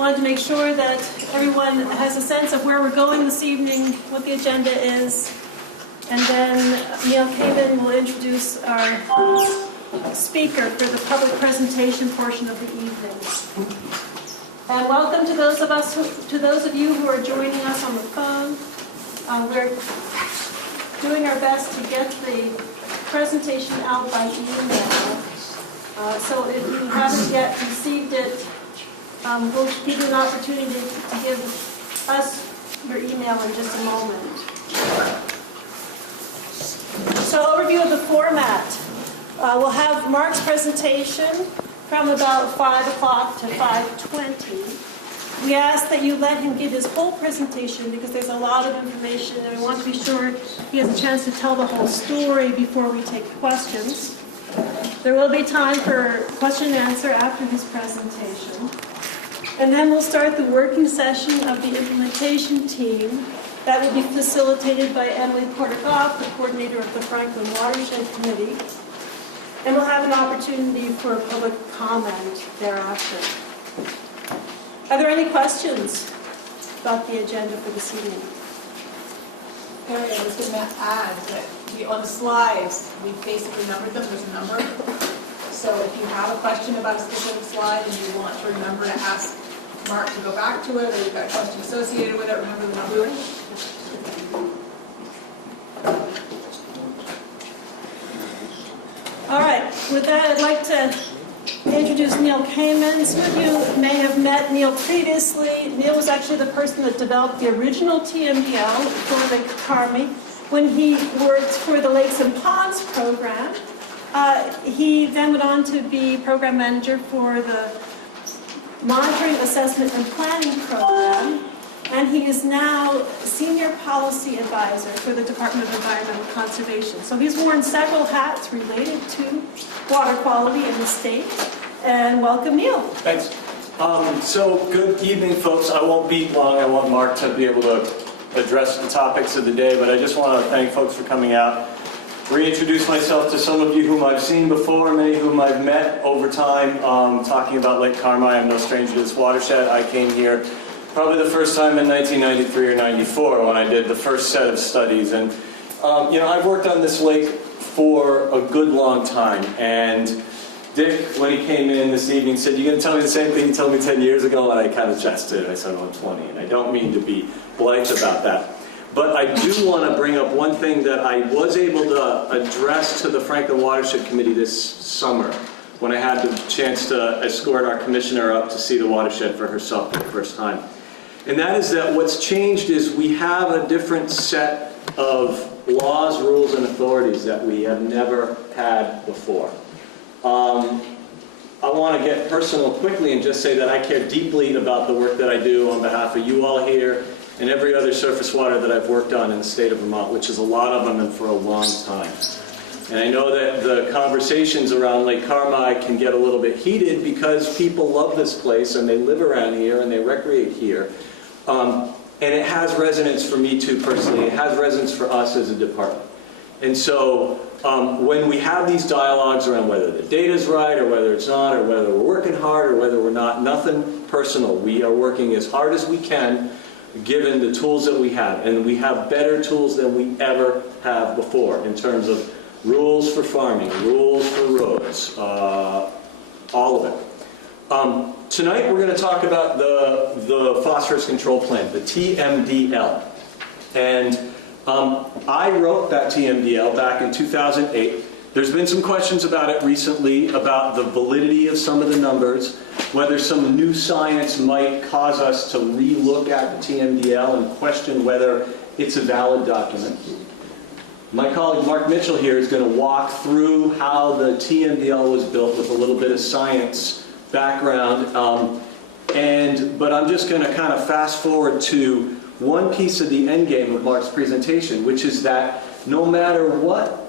Wanted to make sure that everyone has a sense of where we're going this evening, what the agenda is, and then Neil Kamen will introduce our speaker for the public presentation portion of the evening. And welcome to those of you who are joining us on the phone. We're doing our best to get the presentation out by email. So if you haven't yet received it, we'll give you an opportunity to give us your email in just a moment. So overview of the format. We'll have Mark's presentation from about 5 o'clock to 5:20. We ask that you let him give his whole presentation because there's a lot of information and we want to be sure he has a chance to tell the whole story before we take questions. There will be time for question and answer after his presentation. And then we'll start the working session of the implementation team. That will be facilitated by Emily Porter-Goff, the coordinator of the Franklin Watershed Committee. And we'll have an opportunity for public comment thereafter. Are there any questions about the agenda for this evening? Harry, I was going to add that on the slides, we basically numbered them. There's a number. So if you have a question about a specific slide and you want to remember to ask Mark to go back to it, or you've got a question associated with it, remember the numbering. All right. With that, I'd like to introduce Neil Kamen. Some of you may have met Neil previously. Neil was actually the person that developed the original TMDL for Lake Carmi when he worked for the Lakes and Ponds program. He then went on to be program manager for the Monitoring, Assessment, and Planning program, and he is now senior policy advisor for the Department of Environmental Conservation. So he's worn several hats related to water quality in the state. And welcome, Neil. Thanks. So good evening, folks. I won't be long. I want Mark to be able to address the topics of the day, but I just want to thank folks for coming out. Reintroduce myself to some of you whom I've seen before, many whom I've met over time, talking about Lake Carmi. I'm no stranger to this watershed. I came here probably the first time in 1993 or 94 when I did the first set of studies. And, I've worked on this lake for a good long time. And Dick, when he came in this evening, said, "You're going to tell me the same thing you told me 10 years ago?" And I kind of jested. I said, "Well, I'm 20." And I don't mean to be blithe about that. But I do want to bring up one thing that I was able to address to the Franklin Watershed Committee this summer when I had the chance to escort our commissioner up to see the watershed for herself for the first time. And that is that what's changed is we have a different set of laws, rules, and authorities that we have never had before. I want to get personal quickly and just say that I care deeply about the work that I do on behalf of you all here and every other surface water that I've worked on in the state of Vermont, which is a lot of them and for a long time. And I know that the conversations around Lake Carmi can get a little bit heated because people love this place and they live around here and they recreate here. And it has resonance for me too personally. It has resonance for us as a department. And so when we have these dialogues around whether the data's right or whether it's not or whether we're working hard or whether we're not, nothing personal. We are working as hard as we can given the tools that we have. And we have better tools than we ever have before in terms of rules for farming, rules for roads, all of it. Tonight we're going to talk about the phosphorus control plan, the TMDL. And I wrote that TMDL back in 2008. There's been some questions about it recently, about the validity of some of the numbers, whether some new science might cause us to re-look at the TMDL and question whether it's a valid document. My colleague Mark Mitchell here is going to walk through how the TMDL was built with a little bit of science background. But I'm just going to kind of fast forward to one piece of the end game of Mark's presentation, which is that no matter what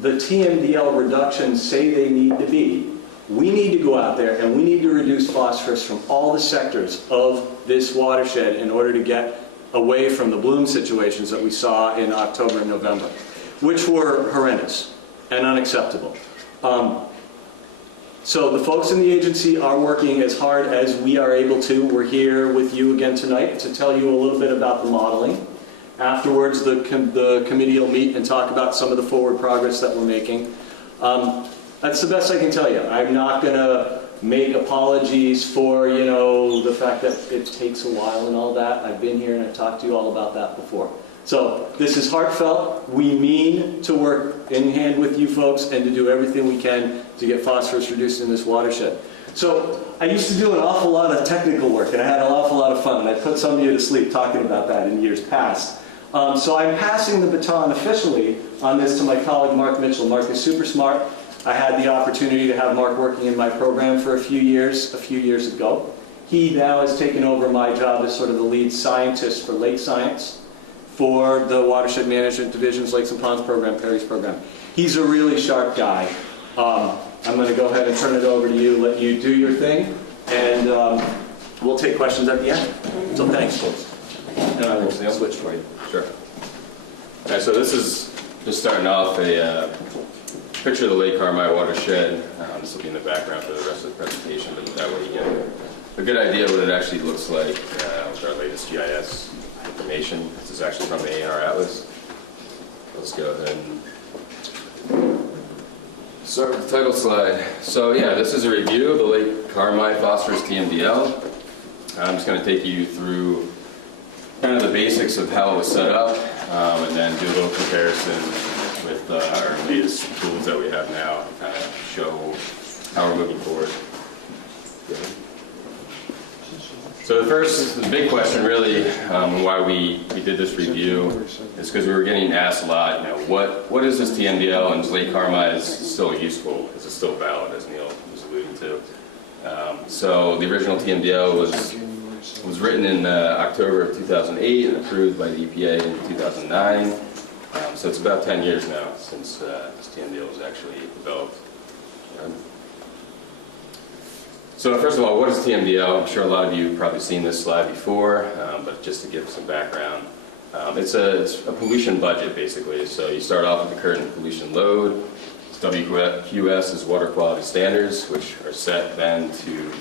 the TMDL reductions say they need to be, we need to go out there and we need to reduce phosphorus from all the sectors of this watershed in order to get away from the bloom situations that we saw in October and November, which were horrendous and unacceptable. So the folks in the agency are working as hard as we are able to. We're here with you again tonight to tell you a little bit about the modeling. Afterwards, the committee will meet and talk about some of the forward progress that we're making. That's the best I can tell you. I'm not going to make apologies for, the fact that it takes a while and all that. I've been here and I've talked to you all about that before. So this is heartfelt. We mean to work in hand with you folks and to do everything we can to get phosphorus reduced in this watershed. So I used to do an awful lot of technical work and I had an awful lot of fun. And I put some of you to sleep talking about that in years past. So I'm passing the baton officially on this to my colleague Mark Mitchell. Mark is super smart. I had the opportunity to have Mark working in my program for a few years ago. He now has taken over my job as sort of the lead scientist for lake science for the Watershed Management Division's Lakes and Ponds program, Perry's program. He's a really sharp guy. I'm going to go ahead and turn it over to you, let you do your thing, and we'll take questions at the end. So thanks, folks. And I will switch for you. Sure. All right, so this is just starting off a picture of the Lake Carmi watershed. This will be in the background for the rest of the presentation, but that way you get a good idea of what it actually looks like with our latest GIS information. This is actually from the A&R Atlas. Let's go ahead and start with the title slide. So yeah, this is a review of the Lake Carmi phosphorus TMDL. I'm just going to take you through kind of the basics of how it was set up, and then do a little comparison with our latest tools that we have now, and kind of show how we're moving forward. So the big question really, why we did this review is because we were getting asked a lot, what is this TMDL, and is Lake Carmi is still useful? Is it still valid, as Neil was alluding to? So the original TMDL was written in October of 2008 and approved by the EPA in 2009. So it's about 10 years now since this TMDL was actually developed. So first of all, what is TMDL? I'm sure a lot of you have probably seen this slide before, but just to give some background. It's a pollution budget, basically. So you start off with the current pollution load. WQS is water quality standards, which are set then to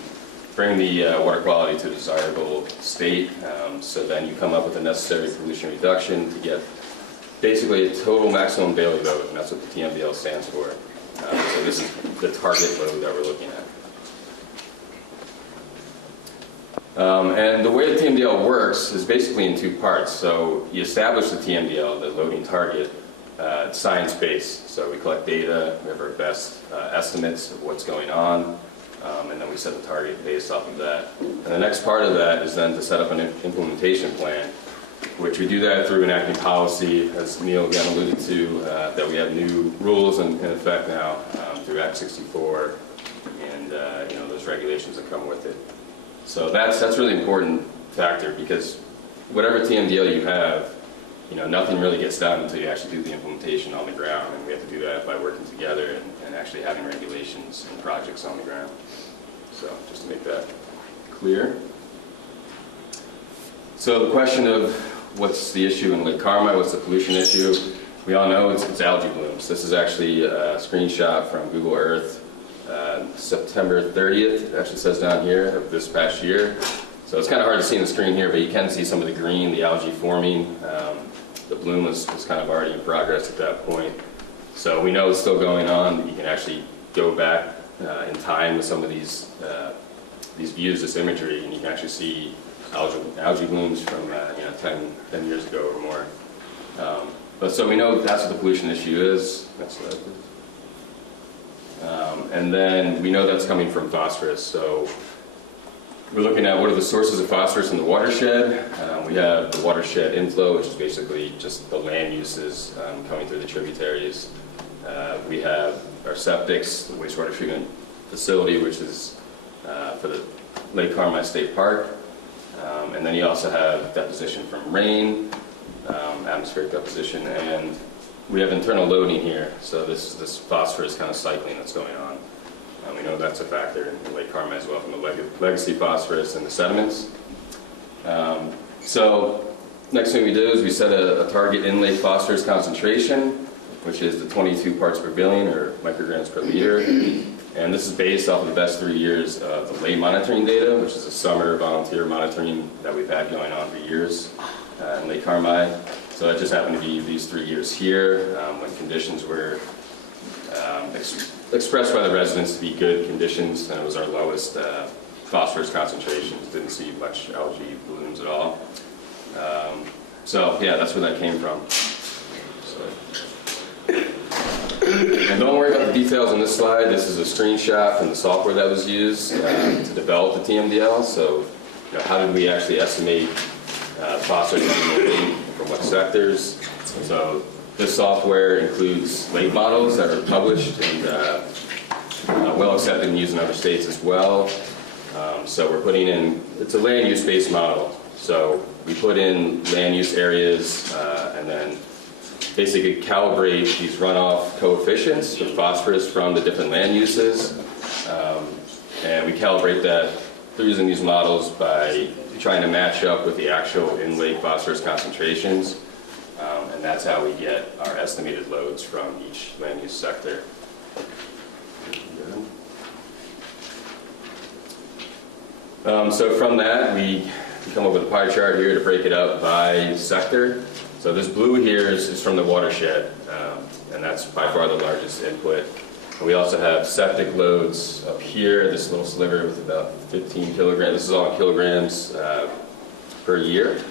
bring the water quality to a desirable state. So then you come up with the necessary pollution reduction to get basically a total maximum daily load, and that's what the TMDL stands for. So this is the target load that we're looking at. And the way the TMDL works is basically in two parts. So you establish the TMDL, the loading target. It's science-based, so we collect data, we have our best estimates of what's going on, and then we set the target based off of that. And the next part of that is then to set up an implementation plan, which we do that through enacting policy, as Neil again alluded to, that we have new rules in effect now through Act 64, and those regulations that come with it. So that's a really important factor, because whatever TMDL you have, nothing really gets done until you actually do the implementation on the ground, and we have to do that by working together and actually having regulations and projects on the ground. So just to make that clear. So the question of what's the issue in Lake Carmi, what's the pollution issue? We all know it's algae blooms. This is actually a screenshot from Google Earth, September 30th, it actually says down here, of this past year. So it's kind of hard to see on the screen here, but you can see some of the green, the algae forming. The bloom was kind of already in progress at that point. So we know it's still going on. You can actually go back in time with some of these views, this imagery, and you can actually see algae blooms from 10 years ago or more. But so we know that's what the pollution issue is. Next slide, please. And then we know that's coming from phosphorus. So we're looking at what are the sources of phosphorus in the watershed. We have the watershed inflow, which is basically just the land uses coming through the tributaries. We have our septics, the wastewater treatment facility, which is for the Lake Carmi State Park. And then you also have deposition from rain, atmospheric deposition, and we have internal loading here. So this phosphorus kind of cycling that's going on. We know that's a factor in Lake Carmi as well, from the legacy phosphorus and the sediments. So next thing we do is we set a target inlet phosphorus concentration, which is the 22 parts per billion, or micrograms per liter. And this is based off of the best 3 years of the lake monitoring data, which is a summer volunteer monitoring that we've had going on for years in Lake Carmi. So that just happened to be these 3 years here when conditions were expressed by the residents to be good conditions, and it was our lowest phosphorus concentrations. Didn't see much algae blooms at all. So yeah, that's where that came from. And don't worry about the details on this slide. This is a screenshot from the software that was used to develop the TMDL. So, how did we actually estimate phosphorus in the lake from what sectors? So this software includes lake models that are published and well accepted and used in other states as well. So we're putting in, it's a land use based model. So we put in land use areas and then basically calibrate these runoff coefficients of phosphorus from the different land uses. And we calibrate that through using these models by trying to match up with the actual in-lake phosphorus concentrations. And that's how we get our estimated loads from each land use sector. So from that, we come up with a pie chart here to break it up by sector. So this blue here is from the watershed, and that's by far the largest input. And we also have septic loads up here, this little sliver with about 15 kilograms. This is all in kilograms per year.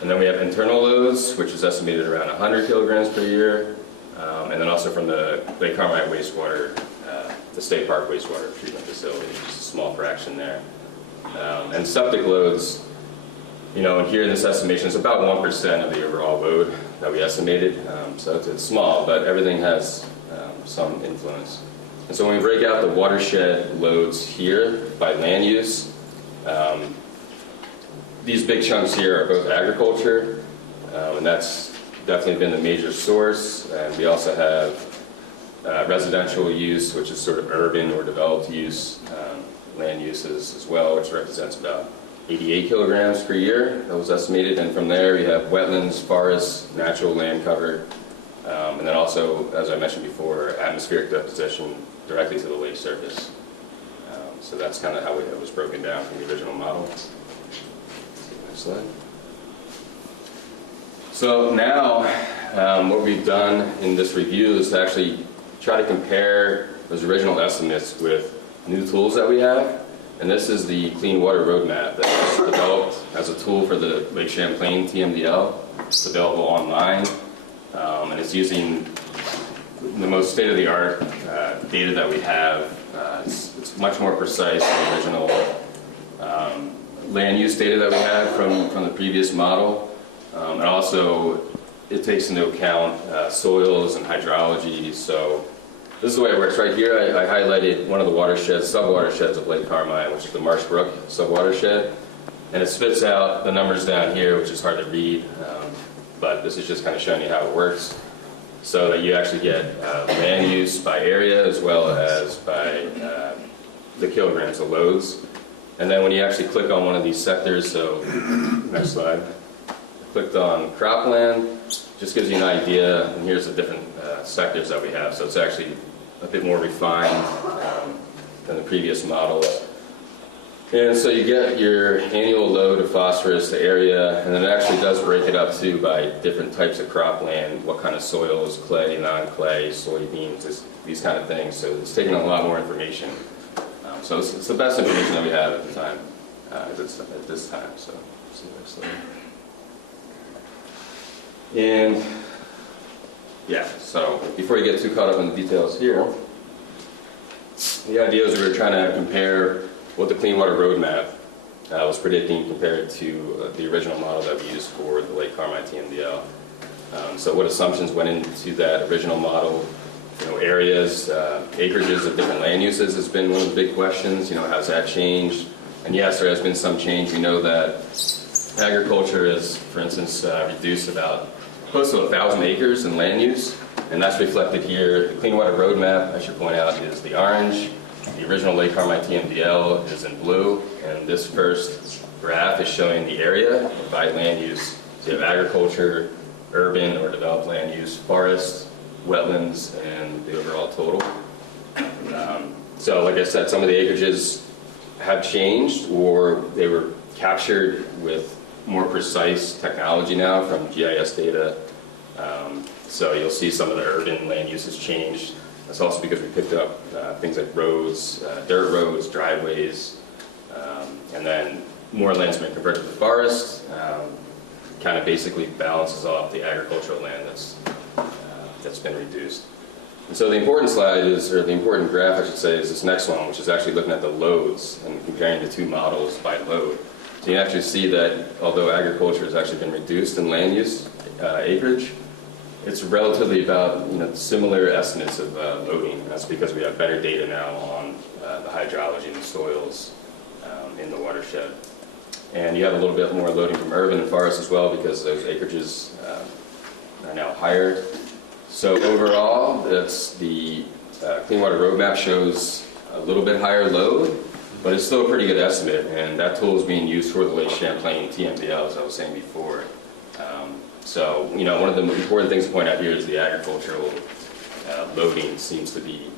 And then we have internal loads, which is estimated around 100 kilograms per year. And then also from the Lake Carmi wastewater, the state park wastewater treatment facility, just a small fraction there. And septic loads, and here in this estimation, it's about 1% of the overall load that we estimated. So it's small, but everything has some influence. And so when we break out the watershed loads here by land use, these big chunks here are both agriculture, and that's definitely been the major source. And we also have residential use, which is sort of urban or developed use, land uses as well, which represents about 88 kilograms per year. That was estimated. And from there, we have wetlands, forests, natural land cover, and then also, as I mentioned before, atmospheric deposition directly to the lake surface. So that's kind of how it was broken down from the original model. Next slide. So now, what we've done in this review is to actually try to compare those original estimates with new tools that we have. And this is the Clean Water Roadmap that was developed as a tool for the Lake Champlain TMDL. It's available online, and it's using the most state-of-the-art data that we have. It's much more precise than the original land use data that we had from the previous model. And also, it takes into account soils and hydrology. So this is the way it works. Right here, I highlighted one of the watersheds, sub-watersheds of Lake Carmi, which is the Marsh Brook sub-watershed. And it spits out the numbers down here, which is hard to read. But this is just kind of showing you how it works. So that you actually get land use by area as well as by the kilograms of loads. And then when you actually click on one of these sectors, so next slide, clicked on cropland, just gives you an idea, and here's the different sectors that we have. So it's actually a bit more refined than the previous models. And so you get your annual load of phosphorus, the area, and then it actually does break it up too by different types of cropland, what kind of soils, clay, non-clay, soybeans, these kind of things. So it's taking a lot more information. So it's the best information that we have at the time, at this time. So see the next slide. And yeah, so before you get too caught up in the details here, the idea is we were trying to compare what the Clean Water Roadmap was predicting compared to the original model that we used for the Lake Carmi TMDL. So what assumptions went into that original model? Areas, acreages of different land uses has been one of the big questions. Has that changed? And yes, there has been some change. We know that agriculture is, for instance, reduced about close to 1,000 acres in land use, and that's reflected here. The Clean Water Roadmap, I should point out, is the orange. The original Lake Carmi TMDL is in blue, and this first graph is showing the area by land use. So you have agriculture, urban or developed land use, forest, wetlands, and the overall total. So like I said, some of the acreages have changed, or they were captured with more precise technology now from GIS data. So you'll see some of the urban land use has changed. That's also because we picked up things like roads, dirt roads, driveways, and then more land's been converted to forest. Kind of basically balances off the agricultural land that's been reduced. And so the important slide is, or the important graph I should say, is this next one, which is actually looking at the loads and comparing the two models by load. So you can actually see that although agriculture has actually been reduced in land use acreage, it's relatively about similar estimates of loading. That's because we have better data now on the hydrology and the soils in the watershed. And you have a little bit more loading from urban and forest as well because those acreages are now higher. So overall, that's the Clean Water Roadmap shows a little bit higher load, but it's still a pretty good estimate, and that tool is being used for the Lake Champlain TMDL, as I was saying before. So, one of the important things to point out here is the agricultural loading seems to be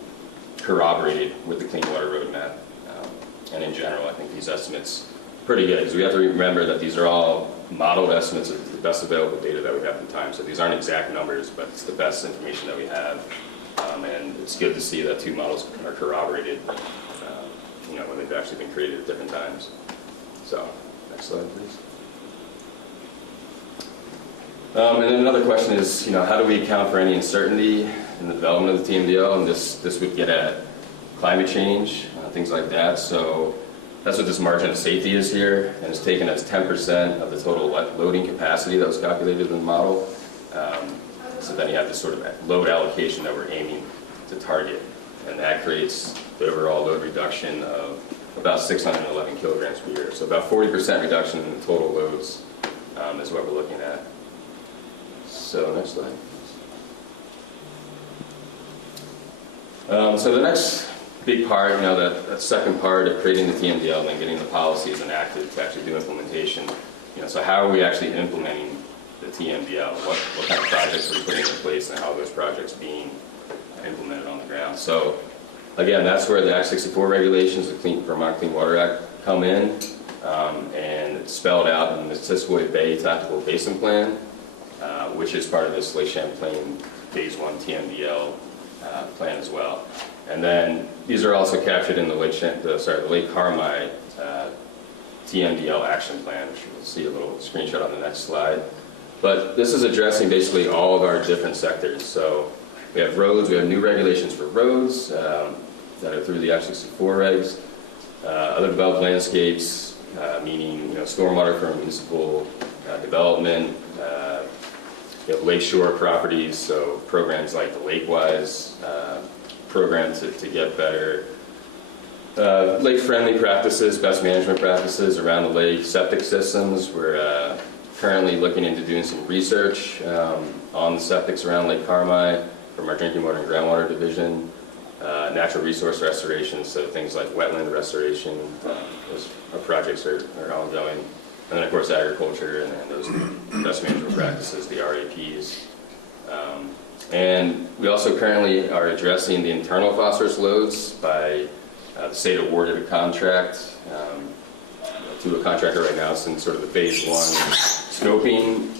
corroborated with the Clean Water Roadmap. And in general, I think these estimates are pretty good, because we have to remember that these are all modeled estimates of the best available data that we have at the time. So these aren't exact numbers, but it's the best information that we have. And it's good to see that two models are corroborated, when they've actually been created at different times. So, next slide, please. And then another question is, how do we account for any uncertainty in the development of the TMDL? And this would get at climate change, things like that. So that's what this margin of safety is here, and it's taken as 10% of the total loading capacity that was calculated in the model. So then you have this sort of load allocation that we're aiming to target, and that creates the overall load reduction of about 611 kilograms per year. So about 40% reduction in the total loads is what we're looking at. So next slide. So the next big part, that second part of creating the TMDL and then getting the policies enacted to actually do implementation. So how are we actually implementing the TMDL? What kind of projects are we putting in place, and how are those projects being implemented on the ground? So again, that's where the Act 64 regulations, the Vermont Clean Water Act, come in, and it's spelled out in the Missisquoi Bay Tactical Basin Plan, which is part of this Lake Champlain Phase 1 TMDL plan as well. And then these are also captured in the Lake Carmi TMDL action plan, which you'll see a little screenshot on the next slide. But this is addressing basically all of our different sectors. So we have roads, we have new regulations for roads that are through the Act 64 regs. Other developed landscapes, meaning stormwater for municipal development. You have lakeshore properties, so programs like the Lakewise program to get better lake-friendly practices, best management practices around the lake, septic systems. We're currently looking into doing some research on the septics around Lake Carmi from our Drinking Water and Groundwater Division. Natural resource restoration, so things like wetland restoration, those projects are ongoing. And then, of course, agriculture and those best management practices, the RAPs. And we also currently are addressing the internal phosphorus loads by the state awarded a contract to a contractor right now. It's in sort of the phase 1 scoping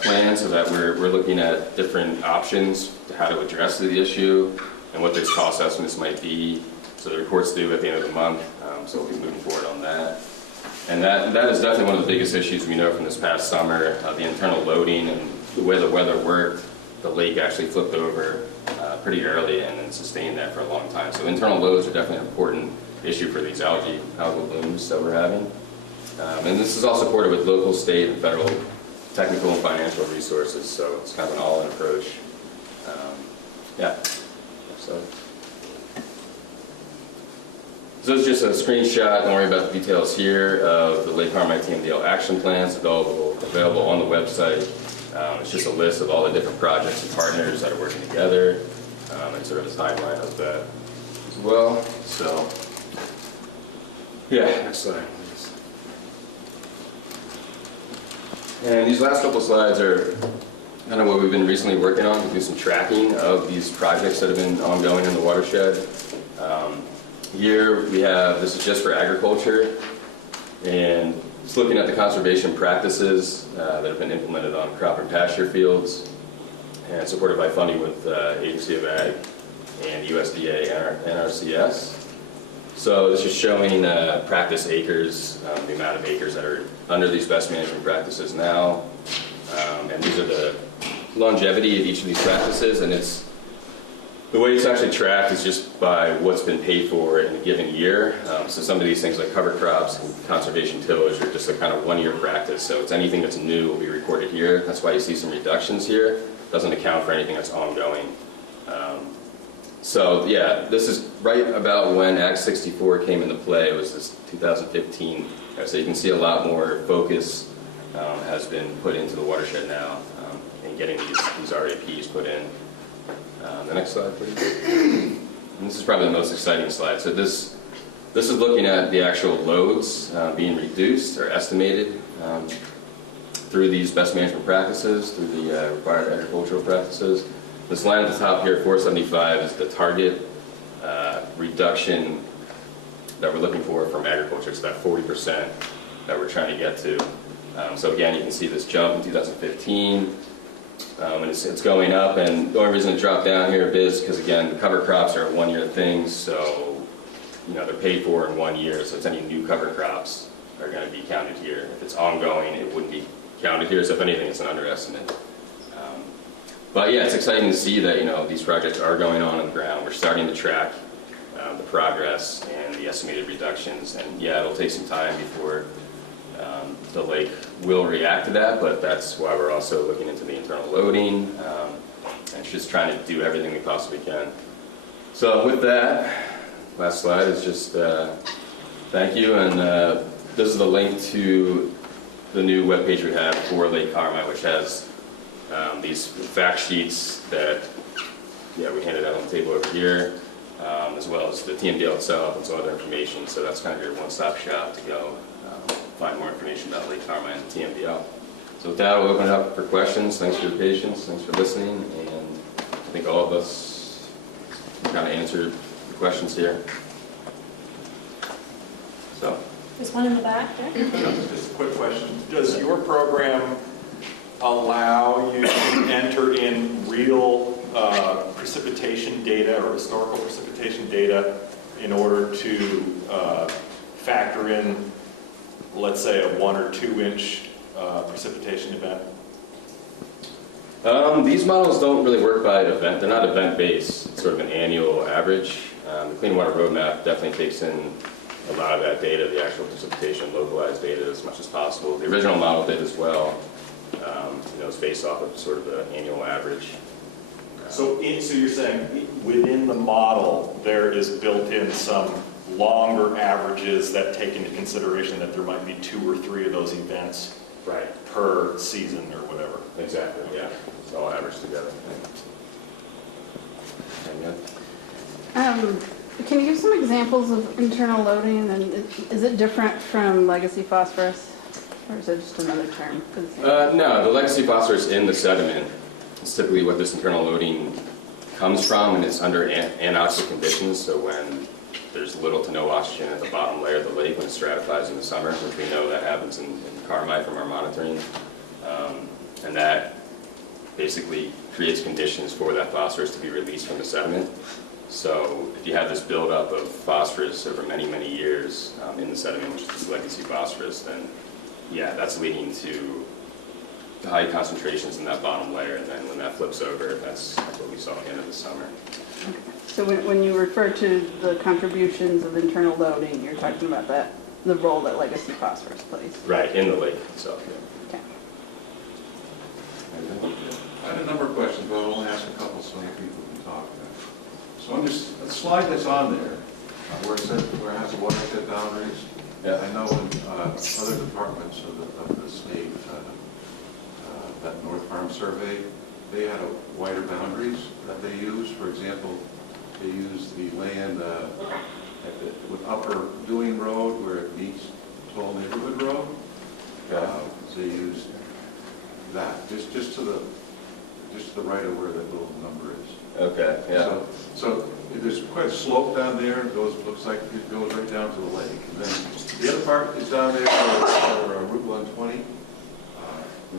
plan, so that we're looking at different options to how to address the issue and what those cost estimates might be. So the report's due at the end of the month, so we'll be moving forward on that. And that is definitely one of the biggest issues we know from this past summer, the internal loading and the way the weather worked. The lake actually flipped over pretty early and then sustained that for a long time. So internal loads are definitely an important issue for these algal blooms that we're having. And this is all supported with local, state, and federal technical and financial resources, so it's kind of an all-in approach. So this is just a screenshot, don't worry about the details here, of the Lake Carmi TMDL action plans available on the website. It's just a list of all the different projects and partners that are working together, and sort of a timeline of that as well. So, next slide, please. And these last couple slides are kind of what we've been recently working on to do some tracking of these projects that have been ongoing in the watershed. Here we have, this is just for agriculture, and it's looking at the conservation practices that have been implemented on crop and pasture fields, and supported by funding with Agency of Ag and USDA and NRCS. So this is showing practice acres, the amount of acres that are under these best management practices now, and these are the longevity of each of these practices, and the way it's actually tracked is just by what's been paid for in a given year. So some of these things like cover crops and conservation tillage are just a kind of one-year practice. So it's anything that's new will be recorded here. That's why you see some reductions here. Doesn't account for anything that's ongoing. So yeah, this is right about when Act 64 came into play. It was this 2015. So you can see a lot more focus has been put into the watershed now in getting these RAPs put in. The next slide, please. And this is probably the most exciting slide. So this is looking at the actual loads being reduced or estimated through these best management practices, through the required agricultural practices. This line at the top here, 475, is the target reduction that we're looking for from agriculture. It's that 40% that we're trying to get to. So again, you can see this jump in 2015. And it's going up, and the only reason it dropped down here a bit is because, again, the cover crops are one-year things, so they're paid for in 1 year, so it's any new cover crops are going to be counted here. If it's ongoing, it wouldn't be counted here, so if anything, it's an underestimate. But yeah, it's exciting to see that these projects are going on the ground. We're starting to track the progress and the estimated reductions, and yeah, it'll take some time before the lake will react to that, but that's why we're also looking into the internal loading and just trying to do everything we possibly can. So with that, last slide is just thank you, and this is the link to the new webpage we have for Lake Carmi, which has these fact sheets that we handed out on the table over here, as well as the TMDL itself and some other information. So that's kind of your one-stop shop to go find more information about Lake Carmi and the TMDL. So with that, we'll open it up for questions. Thanks for your patience. Thanks for listening. And I think all of us kind of answered the questions here. So. There's one in the back there. Just a quick question. Does your program allow you to enter in real precipitation data or historical precipitation data in order to factor in, let's say, a 1 or 2 inch precipitation event? These models don't really work by event. They're not event-based. It's sort of an annual average. The Clean Water Roadmap definitely takes in a lot of that data, the actual precipitation, localized data as much as possible. The original model did as well. It's based off of sort of an annual average. So you're saying within the model there is built in some longer averages that take into consideration that there might be 2 or 3 of those events per season or whatever. Exactly, yeah. It's all averaged together. Can you give some examples of internal loading, and is it different from legacy phosphorus, or is it just another term for the same? No, the legacy phosphorus in the sediment is typically what this internal loading comes from, and it's under anoxic conditions, so when there's little to no oxygen at the bottom layer of the lake when it stratifies in the summer, which we know that happens in Carmi from our monitoring. And that basically creates conditions for that phosphorus to be released from the sediment. So if you have this buildup of phosphorus over many, many years in the sediment, which is this legacy phosphorus, then yeah, that's leading to high concentrations in that bottom layer. And then when that flips over, that's what we saw at the end of the summer. Okay. So when you refer to the contributions of internal loading, you're talking about the role that legacy phosphorus plays. Right, in the lake itself. Yeah. Okay. I have a number of questions, but I'll only ask a couple so other people can talk. So on this slide that's on there, where it says where it has the watershed boundaries, Yeah. I know in other departments of the state, that North Farm survey, they had wider boundaries that they use. For example, they use the land with Upper Dewing Road where it meets Toll Neighborhood Road. Yeah. So they use that just to the just to the right of where that little number is. Okay, yeah. So there's quite a slope down there, it goes, looks like it goes right down to the lake. And then the other part is down there for Route 120,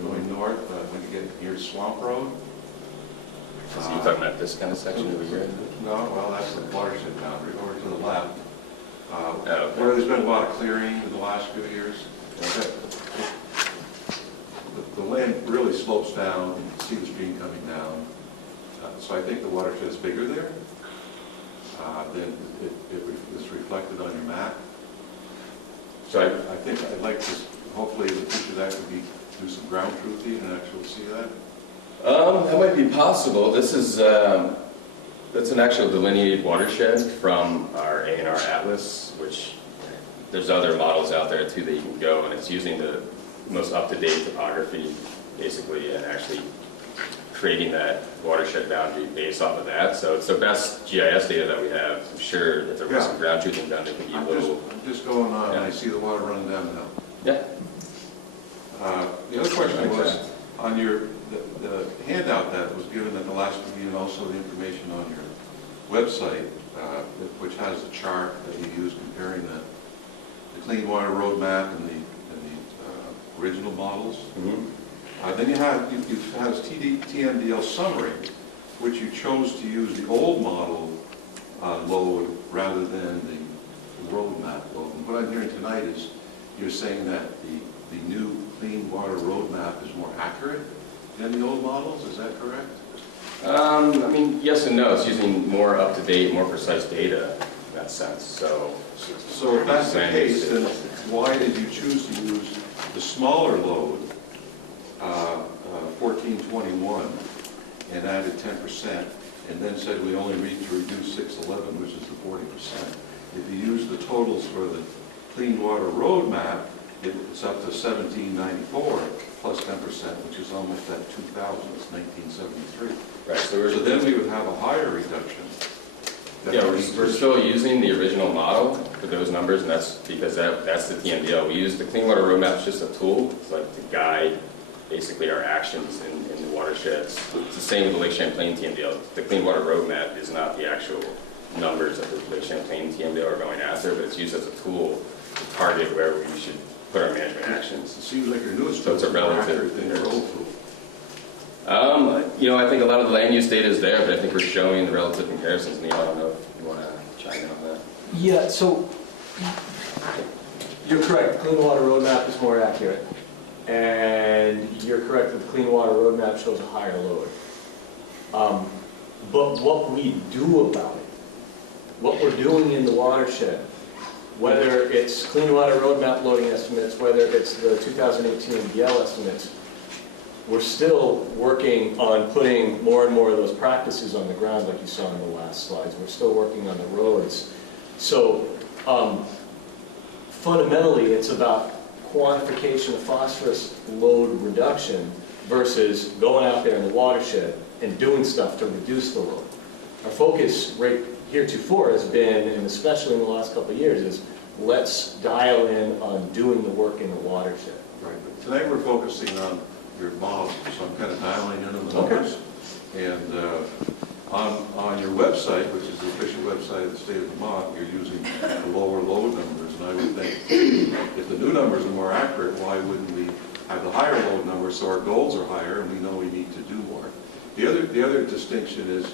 going north, when you get near Swamp Road. So you're talking about this kind of section over here? No, well, that's the watershed boundary, over to the left. Okay. Where there's been a lot of clearing in the last few years. The land really slopes down, you can see the stream coming down. So I think the watershed is bigger there than is reflected on your map. So I think I'd like to, hopefully in the future that could be, do some ground truthing and actually see that. That might be possible. This is, that's an actual delineated watershed from our A&R Atlas, which there's other models out there too that you can go, and it's using the most up-to-date topography, basically, and actually creating that watershed boundary based off of that. So it's the best GIS data that we have. I'm sure if there was some ground truthing done, it could be a little... I'm just going on, and I see the water running down the hill. Yeah. The other question was, on your, the handout that was given at the last meeting, and also the information on your website, which has a chart that you use comparing the Clean Water Roadmap and the original models. Mm-hmm. Then you have TMDL summary, which you chose to use the old model load rather than the roadmap load. And what I'm hearing tonight is you're saying that the new Clean Water Roadmap is more accurate than the old models. Is that correct? I mean, yes and no. It's using more up-to-date, more precise data in that sense. So if that's the case, then why did you choose to use the smaller load, 1421, and added 10%, and then said we only need to reduce 611, which is the 40%? If you use the totals for the Clean Water Roadmap, it's up to 1794 plus 10%, which is almost at 2,000. It's 1973. Right. So then we would have a higher reduction. Yeah, we're still using the original model for those numbers, and that's because that's the TMDL. We use the Clean Water Roadmap as just a tool. It's like to guide basically our actions in the watersheds. It's the same with the Lake Champlain TMDL. The Clean Water Roadmap is not the actual numbers that the Lake Champlain TMDL are going after, but it's used as a tool to target where we should put our management actions. It seems like your newest So it's a tool is more relative accurate than your old tool. You know, I think a lot of the land use data is there, but I think we're showing the relative comparisons. Neil, I don't know if you want to chime in on that. Yeah, so you're correct, Clean Water Roadmap is more accurate. And you're correct that the Clean Water Roadmap shows a higher load. But what we do about it, what we're doing in the watershed, whether it's Clean Water Roadmap loading estimates, whether it's the 2018 MDL estimates, we're still working on putting more and more of those practices on the ground, like you saw in the last slides. We're still working on the roads. So fundamentally, it's about quantification of phosphorus load reduction versus going out there in the watershed and doing stuff to reduce the load. Our focus right heretofore has been, and especially in the last couple of years, is let's dial in on doing the work in the watershed. Right, but tonight we're focusing on your model, so I'm kind of dialing in on the numbers. And on your website, which is the official website of the state of Vermont, you're using the lower load numbers, and I would think if the new numbers are more accurate, why wouldn't we have the higher load numbers so our goals are higher and we know we need to do more? The other distinction is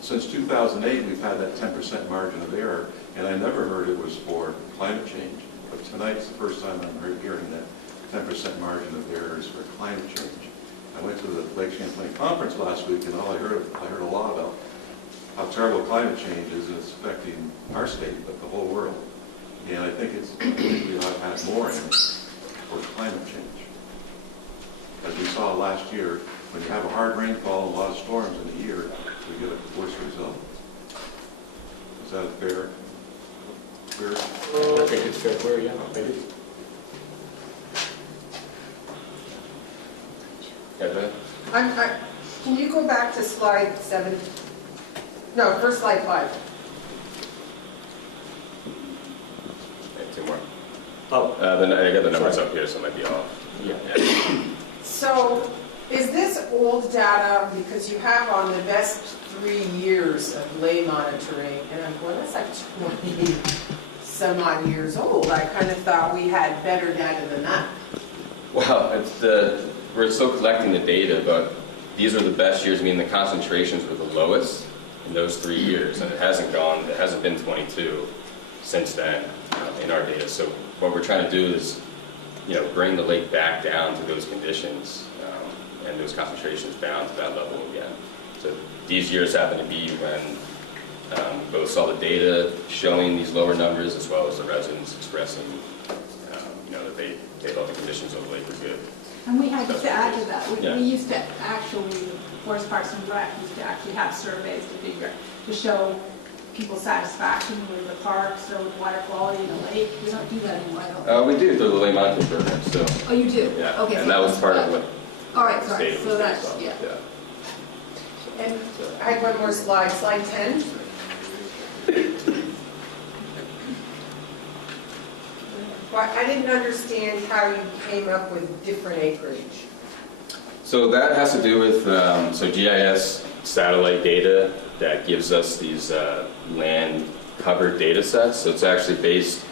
since 2008 we've had that 10% margin of error, and I never heard it was for climate change, but tonight's the first time I'm hearing that 10% margin of error is for climate change. I went to the Lake Champlain conference last week, and all I heard a lot about how terrible climate change is, and it's affecting our state, but the whole world. And I think we ought to have more in it for climate change. As we saw last year, when you have a hard rainfall and a lot of storms in a year, we get a worse result. Is that fair? I think it's fair query, yeah. Maybe. Can you go back to slide 7? No, first slide 5. Two more. Oh. Then I got the numbers up here, so it might be off. Yeah. So Is this old data, because you have on the best 3 years of lay monitoring, and I'm going, that's like 20 some odd years old. I kind of thought we had better data than that. Well, we're still collecting the data, but these are the best years, meaning the concentrations were the lowest in those 3 years, and it hasn't been 22 since then in our data. So what we're trying to do is, bring the lake back down to those conditions and those concentrations down to that level again. So these years happen to be when we both saw the data showing these lower numbers as well as the residents expressing, that they thought the conditions of the lake were good. And we had, just to add to that, Yeah. we used to actually, Forest Parks and Rec used to actually have surveys to show people's satisfaction with the parks or with water quality in the lake. We don't do that anymore, I don't. We do through the lake monitoring program, so. Oh, you do? Yeah, Okay. and so that was that's part of what- what All right, the sorry, state so was that's, based on. yeah. And I had one more slide, slide 10. Well, I didn't understand how you came up with different acreage. So that has to do with GIS satellite data that gives us these land covered data sets. So it's actually based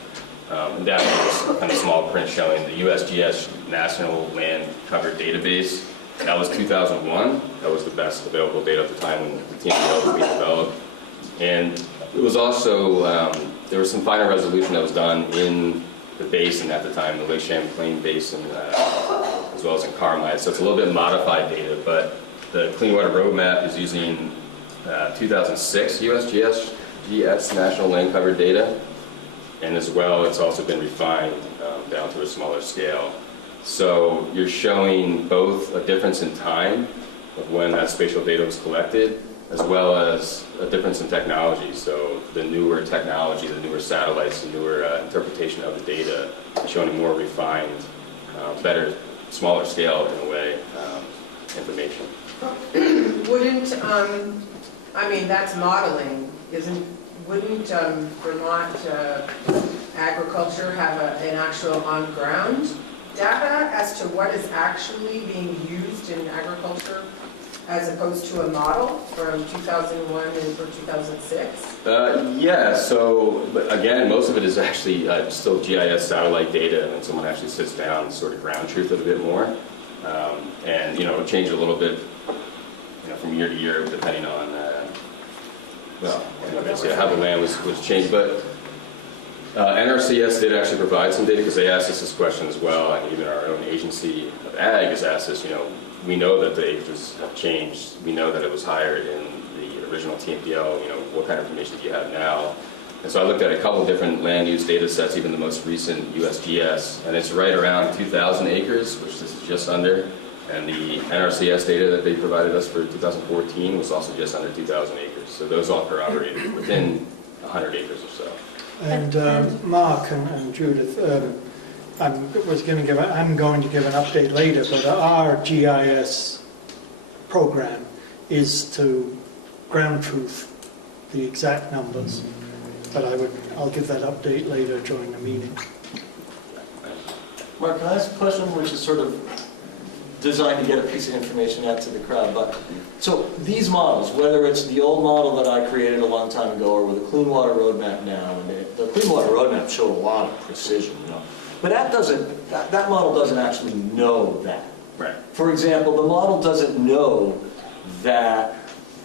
and down this kind of small print showing the USGS National Land Covered Database. That was 2001. That was the best available data at the time when the TMDL was being developed. And it was also, there was some finer resolution that was done in the basin at the time, the Lake Champlain Basin, as well as in Carmi. So it's a little bit modified data, but the Clean Water Roadmap is using 2006 USGS National Land Covered data. And as well, it's also been refined down to a smaller scale. So you're showing both a difference in time of when that spatial data was collected, as well as a difference in technology. So the newer technology, the newer satellites, the newer interpretation of the data is showing a more refined, better, smaller scale, in a way, information. Wouldn't, I mean, that's modeling, wouldn't Vermont agriculture have an actual on-ground data as to what is actually being used in agriculture as opposed to a model from 2001 and for 2006? Yeah, so but again, most of it is actually still GIS satellite data, and someone actually sits down and sort of ground truth it a bit more. And, it'll change a little bit from year to year depending on, how the land was changed. But NRCS did actually provide some data because they asked us this question as well, and even our own agency of ag has asked us, we know that the acres have changed. We know that it was higher in the original TMDL. What kind of information do you have now? And so I looked at a couple different land use data sets, even the most recent USGS, and it's right around 2,000 acres, which this is just under. And the NRCS data that they provided us for 2014 was also just under 2,000 acres. So those all corroborated within 100 acres or so. And Mark and Judith, I'm going to give an update later, but our GIS program is to ground truth the exact numbers. But I'll give that update later during the meeting. Mark, can I ask a question which is sort of designed to get a piece of information out to the crowd? But so these models, whether it's the old model that I created a long time ago or with the Clean Water Roadmap now, and the Clean Water Roadmap showed a lot of precision, but that model doesn't actually know that. Right. For example, the model doesn't know that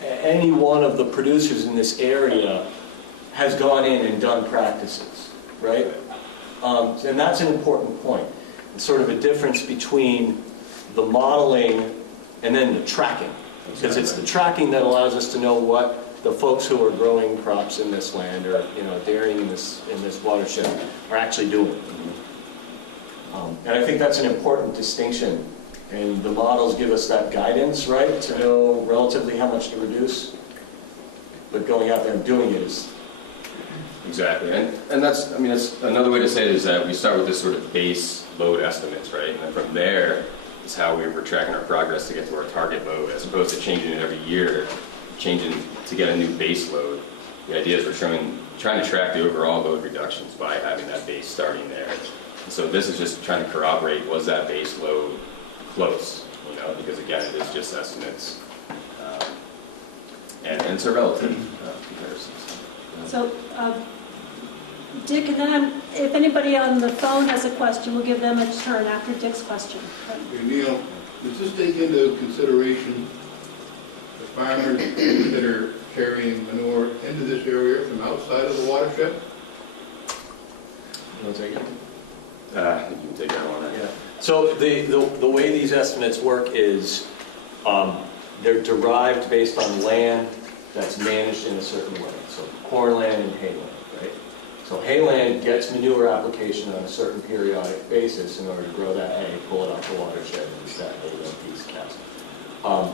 any one of the producers in this area has gone in and done practices, right? And that's an important point. It's sort of a difference between the modeling and then the tracking. Because it's the tracking that allows us to know what the folks who are growing crops in this land or dairying in this watershed are actually doing. And I think that's an important distinction. And the models give us that guidance, right, to know relatively how much to reduce. But going out there and doing it is... Exactly, and that's another way to say it is that we start with this sort of base load estimates, right? And then from there is how we're tracking our progress to get to our target load, as opposed to changing it every year, changing to get a new base load. The idea is we're trying to track the overall load reductions by having that base starting there. And so this is just trying to corroborate, was that base load close? because again, it is just estimates. And it's a relative comparison. So, Dick, and then if anybody on the phone has a question, we'll give them a turn after Dick's question. Okay, Neil, does this take into consideration the farmers that are carrying manure into this area from outside of the watershed? You want to take it? I think you can take that one. Yeah. So the way these estimates work is they're derived based on land that's managed in a certain way. So corn land and hay land, right? So hay land gets manure application on a certain periodic basis in order to grow that hay, pull it off the watershed, and use that hay to feed cows.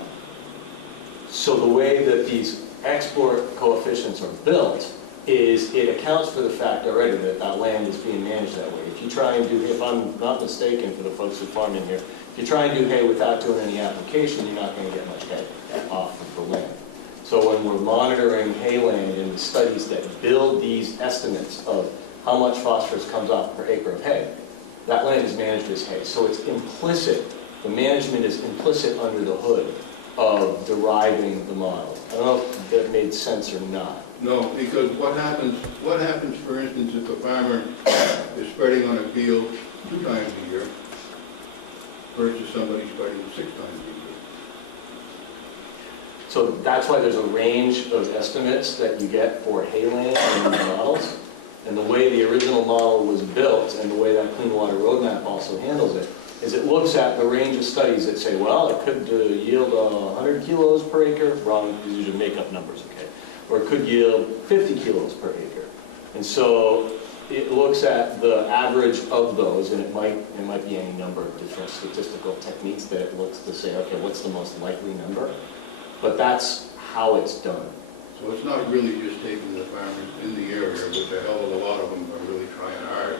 So the way that these export coefficients are built is it accounts for the fact already that that land is being managed that way. If you try and do, if I'm not mistaken for the folks who farm in here, if you try and do hay without doing any application, you're not going to get much hay off of the land. So when we're monitoring hay land in the studies that build these estimates of how much phosphorus comes off per acre of hay, that land is managed as hay. So it's implicit, the management is implicit under the hood of deriving the model. I don't know if that made sense or not. No, because what happens, for instance, if a farmer is spreading on a field 2 times a year versus somebody spreading 6 times a year? So that's why there's a range of estimates that you get for hay land in the models. And the way the original model was built and the way that Clean Water Roadmap also handles it is it looks at the range of studies that say, well, it could yield 100 kilos per acre. Wrong, these are make-up numbers, okay? Or it could yield 50 kilos per acre. And so it looks at the average of those, and it might be any number of different statistical techniques that it looks to say, okay, what's the most likely number? But that's how it's done. So it's not really just taking the farmers in the area, which a hell of a lot of them are really trying hard.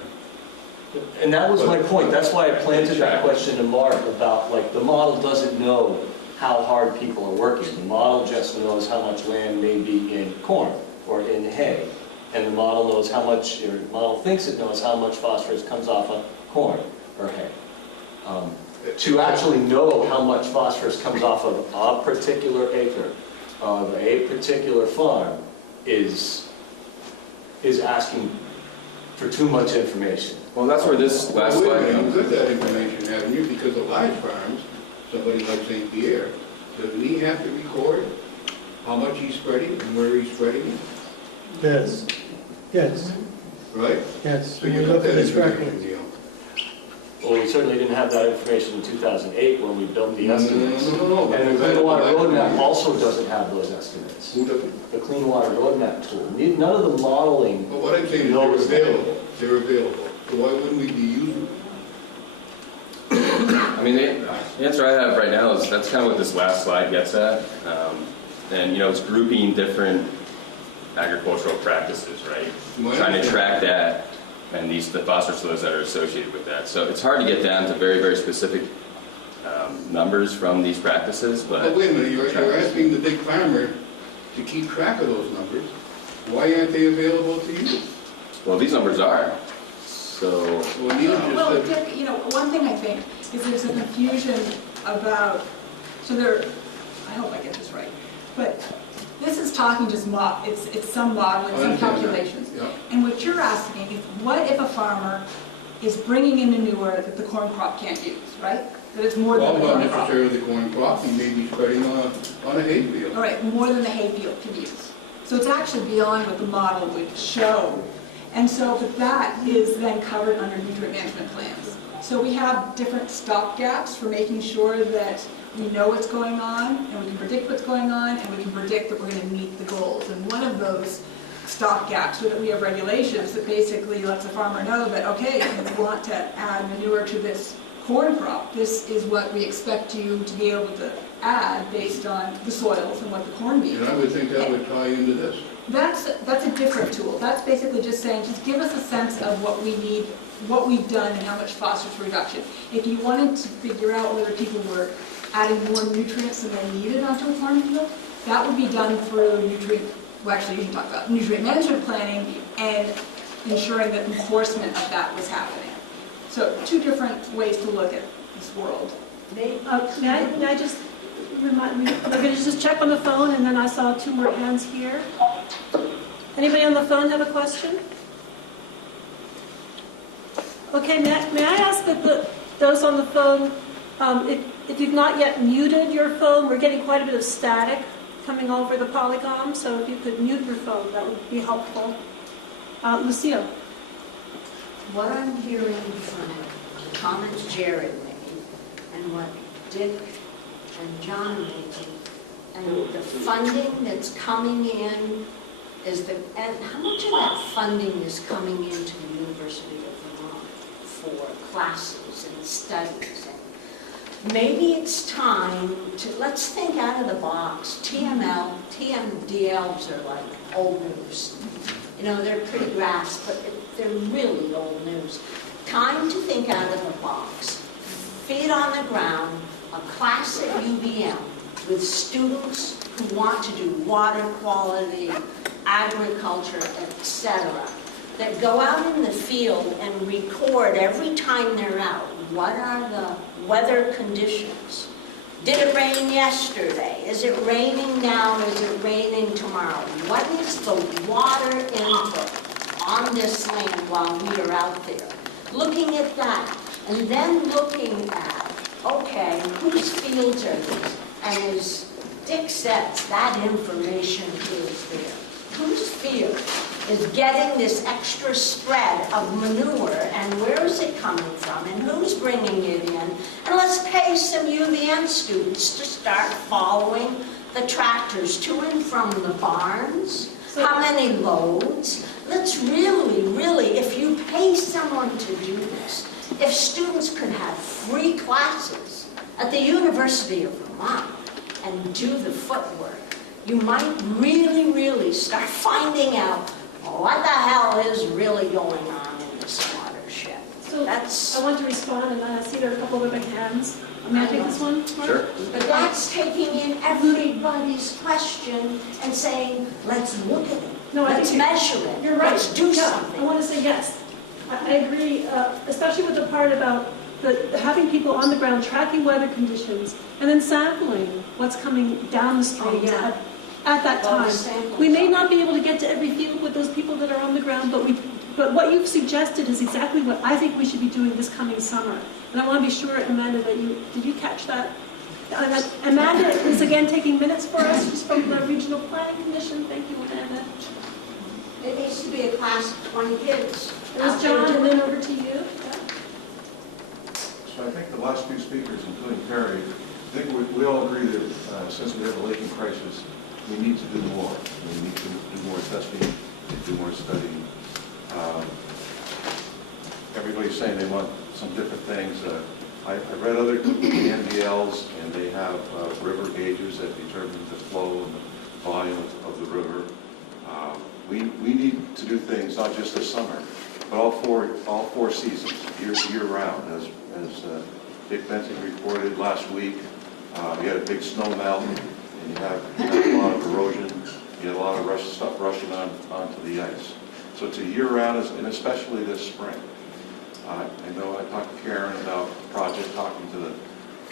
And that was my point. That's why I planted that question to Mark about, like, the model doesn't know how hard people are working. The model just knows how much land may be in corn or in hay. And the model knows how much, or the model thinks it knows how much phosphorus comes off of corn or hay. To actually know how much phosphorus comes off of a particular acre of a particular farm is asking for too much information. Well, that's where this last Well, slide you comes. get that information, haven't you? Because of large farms, somebody like St. Pierre, doesn't he have to record how much he's spreading and where he's spreading it? Yes, yes, Right? yes. So We you look got at that his information, records. Neil. Well, we certainly didn't have that information in 2008 when we built the estimates. No. And the Clean Water Roadmap also doesn't have those estimates. Who doesn't? The Clean Water Roadmap tool. None of the modeling But what I'm saying is knows they're that. available. They're available. So why wouldn't we be using them? I mean, the answer I have right now is that's kind of what this last slide gets at. And, it's grouping different agricultural practices, right? Trying to track that and the phosphorus flows that are associated with that. So it's hard to get down to very, very specific numbers from these practices, but... But wait a minute, you're asking the big farmer to keep track of those numbers. Why aren't they available to you? Well, these numbers are. So... Well, Neil just Well, said... Dick, one thing I think is there's a confusion about, I hope I get this right, but this is talking just it's some modeling, some calculations. Yeah. And what you're asking is, what if a farmer is bringing in manure that the corn crop can't use, right? That it's more Well, than the not corn crop. necessarily the corn crop, he may be spreading on a hay field. All right, more than the hay field can use. So it's actually beyond what the model would show. And so, but that is then covered under nutrient management plans. So we have different stop gaps for making sure that we know what's going on, and we can predict what's going on, and we can predict that we're going to meet the goals. And one of those stop gaps, so that we have regulations that basically lets the farmer know that, okay, if you want to add manure to this corn crop, this is what we expect you to be able to add based on the soils and what the corn needs. And I would think that would tie into this. That's a different tool. That's basically just saying, just give us a sense of what we need, what we've done, and how much phosphorus reduction. If you wanted to figure out whether people were adding more nutrients than they needed onto a farm field, that would be done through actually you can talk about nutrient management planning and ensuring that enforcement of that was happening. So 2 different ways to look at this world. May I just remind me, I'm going to just check on the phone, and then I saw 2 more hands here. Anybody on the phone have a question? Okay, may I ask that those on the phone, if you've not yet muted your phone, we're getting quite a bit of static coming over the Polygon, so if you could mute your phone, that would be helpful. Lucille. What I'm hearing from the comments Jared made, and what Dick and John made, and the funding that's coming in, and how much of that funding is coming into the University of Vermont for classes and studies? And maybe it's time to, let's think out of the box. TMDLs are like old news. You know, they're pretty graphs, but they're really old news. Time to think out of the box. Feet on the ground, a class at UVM with students who want to do water quality, agriculture, etc., that go out in the field and record every time they're out. What are the weather conditions? Did it rain yesterday? Is it raining now? Is it raining tomorrow? What is the water input on this land while we are out there? Looking at that, and then looking at, okay, whose fields are these? And as Dick says, that information is there. Whose field is getting this extra spread of manure, and where is it coming from, and who's bringing it in? And let's pay some UVM students to start following the tractors to and from the barns. How many loads? Let's really, if you pay someone to do this, if students could have free classes at the University of Vermont and do the footwork, you might really start finding out what the hell is really going on in this watershed. So I want to respond, and I see there are a couple of other hands. May I take this one, Mark? Sure. But that's taking in everybody's question and saying, let's look at it. No, I Let's think measure it. You're right. Let's do Yeah, something. I want to say yes. I agree, especially with the part about having people on the ground tracking weather conditions and then sampling what's coming down the street at that Well, the time. samples We may are- not be able to get to every field with those people that are on the ground, but what you've suggested is exactly what I think we should be doing this coming summer. And I want to be sure, Amanda, that did you catch that? Amanda is again taking minutes for us. She's from the Regional Planning Commission. Thank you, Amanda. It needs to be a class of 20 kids. There's John, and then over to you. So I think the last few speakers, including Perry, I think we all agree that since we have a laking crisis, we need to do more. We need to do more testing, do more studying. Everybody's saying they want some different things. I read other NDLs, and they have river gauges that determine the flow and the volume of the river. We need to do things not just this summer, but all four seasons, year round. As Dick Benson reported last week, you had a big snow melt, and you have a lot of erosion. You had a lot of stuff rushing onto the ice. So it's a year round, and especially this spring. I know I talked to Karen about the project, talking to the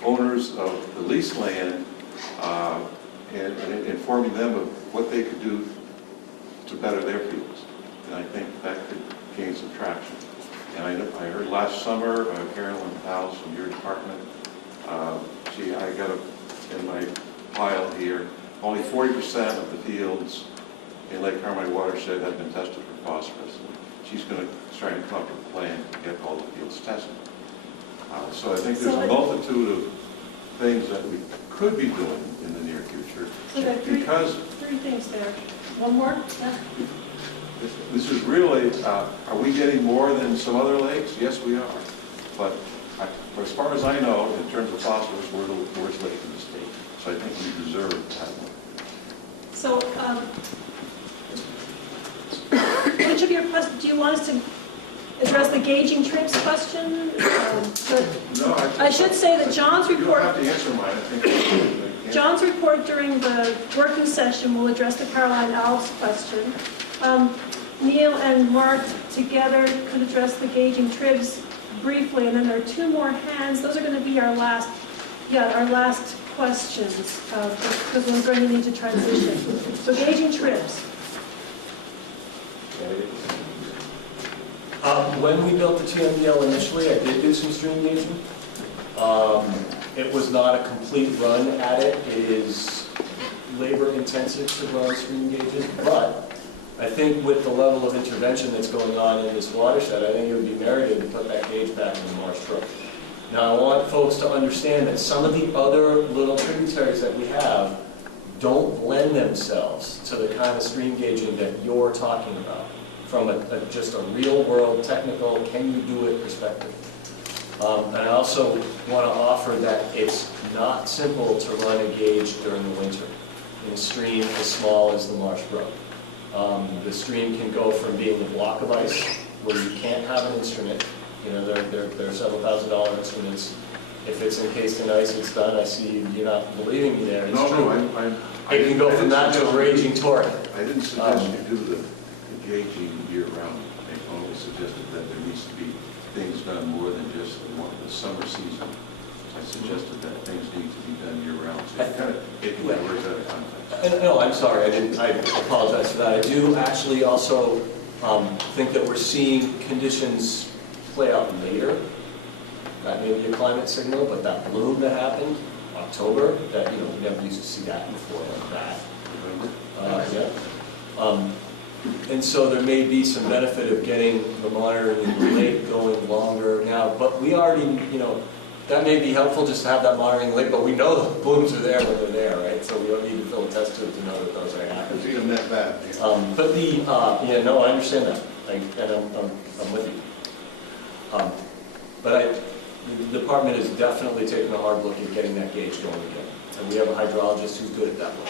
owners of the leased land, and informing them of what they could do to better their fields. And I think that could gain some traction. And I heard last summer, Carolyn House from your department, I got in my pile here, only 40% of the fields in Lake Carmi watershed have been tested for phosphorus. She's going to try and come up with a plan to get all the fields tested. So I think there's a multitude of things that we could be doing in the near future. So there are three things there. One more? Yeah. This is really, are we getting more than some other lakes? Yes, we are. But as far as I know, in terms of phosphorus, we're the worst lake in the state. So I think we deserve to have one. So, which of your questions, do you want us to address the gauging trips question? No, I should say that John's You don't report, have to answer mine, I think. John's report during the working session will address the Caroline Alves question. Neil and Mark together could address the gauging tribs briefly, and then there are 2 more hands. Those are going to be our last Yeah, our last questions, because we're going to need to transition. So gauging trips. When we built the TMDL initially, I did do some stream gauging. It was not a complete run at it. It is labor intensive to run stream gauges, but I think with the level of intervention that's going on in this watershed, I think it would be merited to put that gauge back in the marsh brook. Now, I want folks to understand that some of the other little tributaries that we have don't lend themselves to the kind of stream gauging that you're talking about from just a real-world, technical, can-you-do-it perspective. And I also want to offer that it's not simple to run a gauge during the winter in a stream as small as the Marsh Brook. The stream can go from being a block of ice, where you can't have an instrument. You know, there are several $1,000 instruments. If it's encased in ice, it's done. I see you're not believing me there. It's true. It can go from that to a raging torrent. I didn't suggest you do the gauging year-round. I only suggested that there needs to be things done more than just the summer season. I suggested that things need to be done year-round. So you kind of taking my words out of context. No, I'm sorry. I apologize for that. I do actually also think that we're seeing conditions play out later. That may be a climate signal, but that bloom that happened, October, that, you know, we never used to see that before like that. And so there may be some benefit of getting the monitoring in the lake going longer now, but we already, you know, that may be helpful just to have that monitoring in the lake, but we know the blooms are there when they're there, right? So we don't need to fill a test tube to know that those are happening. I've seen them that bad. But yeah, no, I understand that, and I'm with you. But the department is definitely taking a hard look at getting that gauge going again. And we have a hydrologist who's good at that work.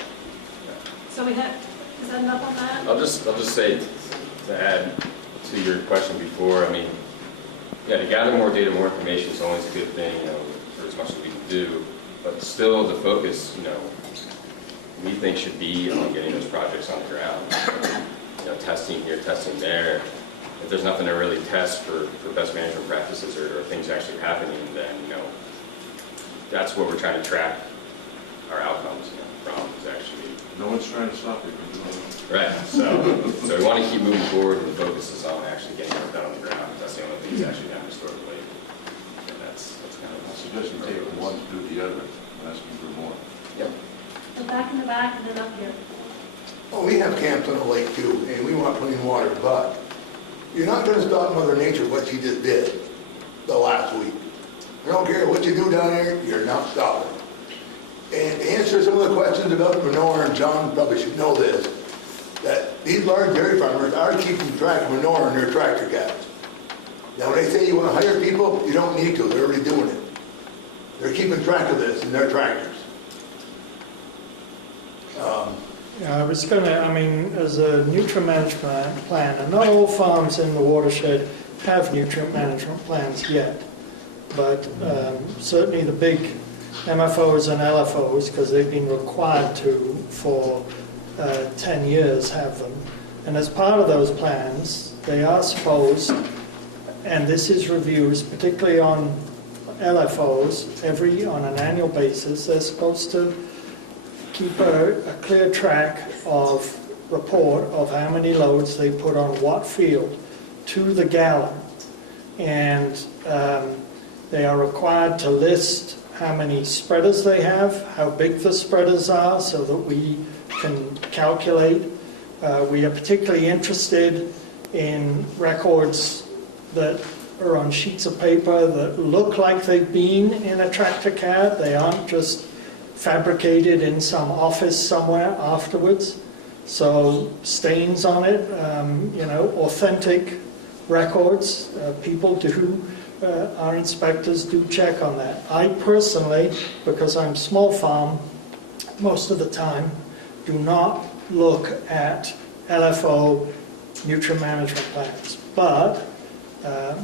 So we have, is that enough on that? I'll just say, to add to your question before, I mean, yeah, to gather more data, more information is always a good thing, you know, for as much as we can do. But still, the focus, you know, we think should be on getting those projects on the ground. You know, testing here, testing there. If there's nothing to really test for best management practices or things actually happening, then, you know, that's what we're trying to track our outcomes, you know, from is actually. No one's trying to stop you from doing it. Right. So we want to keep moving forward, and the focus is on actually getting it done on the ground. That's the only thing that's actually done historically, and that's kind of. I suggest you take one to do the other, asking for more. Yep. So back in the back and then up here. Well, we have camps on the lake too, and we want clean water, but you're not going to stop Mother Nature what she just did the last week. I don't care what you do down there, you're not stopping. And to answer some of the questions about manure, and John probably should know this, that these large dairy farmers are keeping track of manure in their tractor cabs. Now, when they say you want to hire people, you don't need to. They're already doing it. They're keeping track of this in their tractors. Yeah, I was going to, I mean, as a nutrient management plan, and not all farms in the watershed have nutrient management plans yet, but certainly the big MFOs and LFOs, because they've been required to for 10 years, have them. And as part of those plans, they are supposed, and this is reviews, particularly on LFOs, on an annual basis, they're supposed to keep a clear track of report of how many loads they put on what field to the gallon. And they are required to list how many spreaders they have, how big the spreaders are, so that we can calculate. We are particularly interested in records that are on sheets of paper that look like they've been in a tractor cab. They aren't just fabricated in some office somewhere afterwards. So stains on it, you know, authentic records. People do, our inspectors do check on that. I personally, because I'm small farm, most of the time, do not look at LFO nutrient management plans. But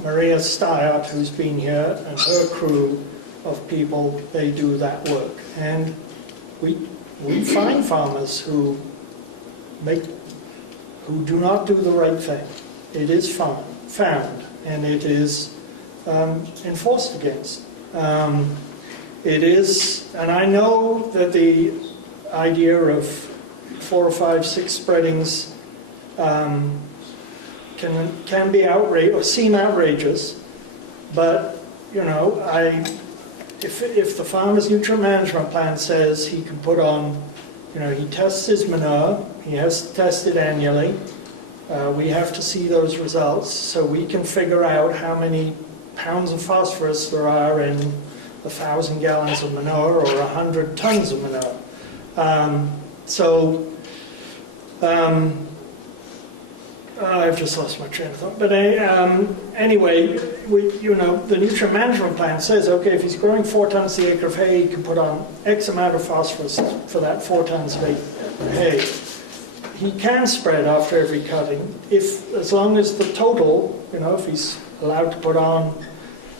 Maria Stiart, who's been here, and her crew of people, they do that work. And we find farmers who do not do the right thing. It is found, and it is enforced against. it is, and I know that the idea of 4 or 5, 6 spreadings can be outrageous or seem outrageous, but you know, if the farmer's nutrient management plan says he can put on, you know, he tests his manure, he has to test it annually. We have to see those results so we can figure out how many pounds of phosphorus there are in 1,000 gallons of manure or 100 tons of manure. I've just lost my train of thought. But anyway, you know, the nutrient management plan says, okay, if he's growing 4 tons the acre of hay, he can put on X amount of phosphorus for that 4 tons of hay. He can spread after every cutting, as long as the total, you know, if he's allowed to put on,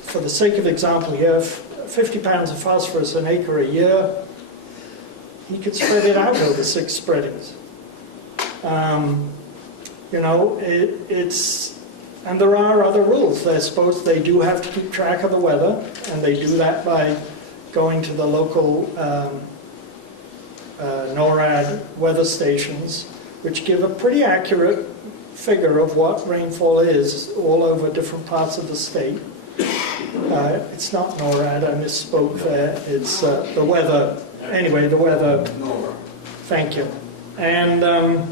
for the sake of example here, 50 pounds of phosphorus an acre a year, he could spread it out over 6 spreadings. You know, and there are other rules. They do have to keep track of the weather, and they do that by going to the local NORAD weather stations, which give a pretty accurate figure of what rainfall is all over different parts of the state. It's not NORAD, I misspoke there. It's the weather. Anyway, the weather. NORAD. Thank you. And So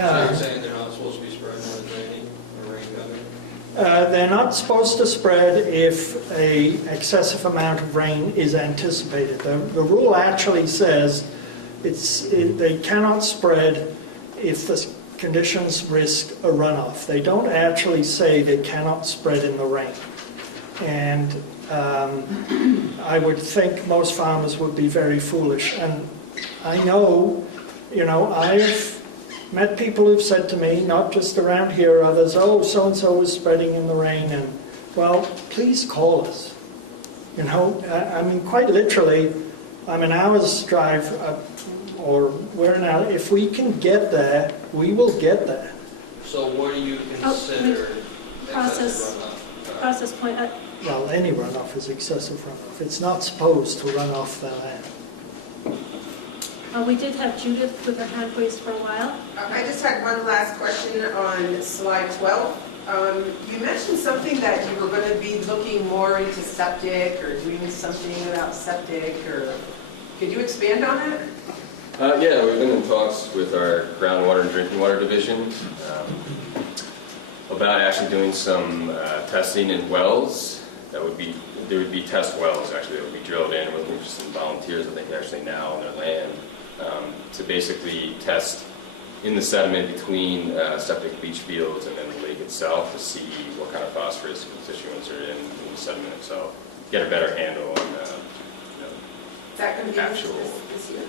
you're saying they're not supposed to be spreading when it's raining or rain coming? they're not supposed to spread if an excessive amount of rain is anticipated. The rule actually says they cannot spread if the conditions risk a runoff. They don't actually say they cannot spread in the rain. And I would think most farmers would be very foolish. And I know, you know, I've met people who've said to me, not just around here, others, oh, so-and-so was spreading in the rain, and, well, please call us. You know, I mean, quite literally, I'm an hour's drive, or we're an hour. If we can get there, we will get there. So what do you consider Process point. Well, any runoff is excessive runoff. It's not supposed to run off the land. We did have Judith with her hand raised for a while. I just had one last question on slide 12. You mentioned something that you were going to be looking more into septic or doing something about septic, or could you expand on that? Yeah, we've been in talks with our groundwater and drinking water division about actually doing some testing in wells. There would be test wells actually that would be drilled in. We're looking for some volunteers, I think, actually now on their land to basically test in the sediment between septic leach fields and then the lake itself to see what kind of phosphorus constituents are in the sediment itself. Get a better handle on Is that going to be actual. this year?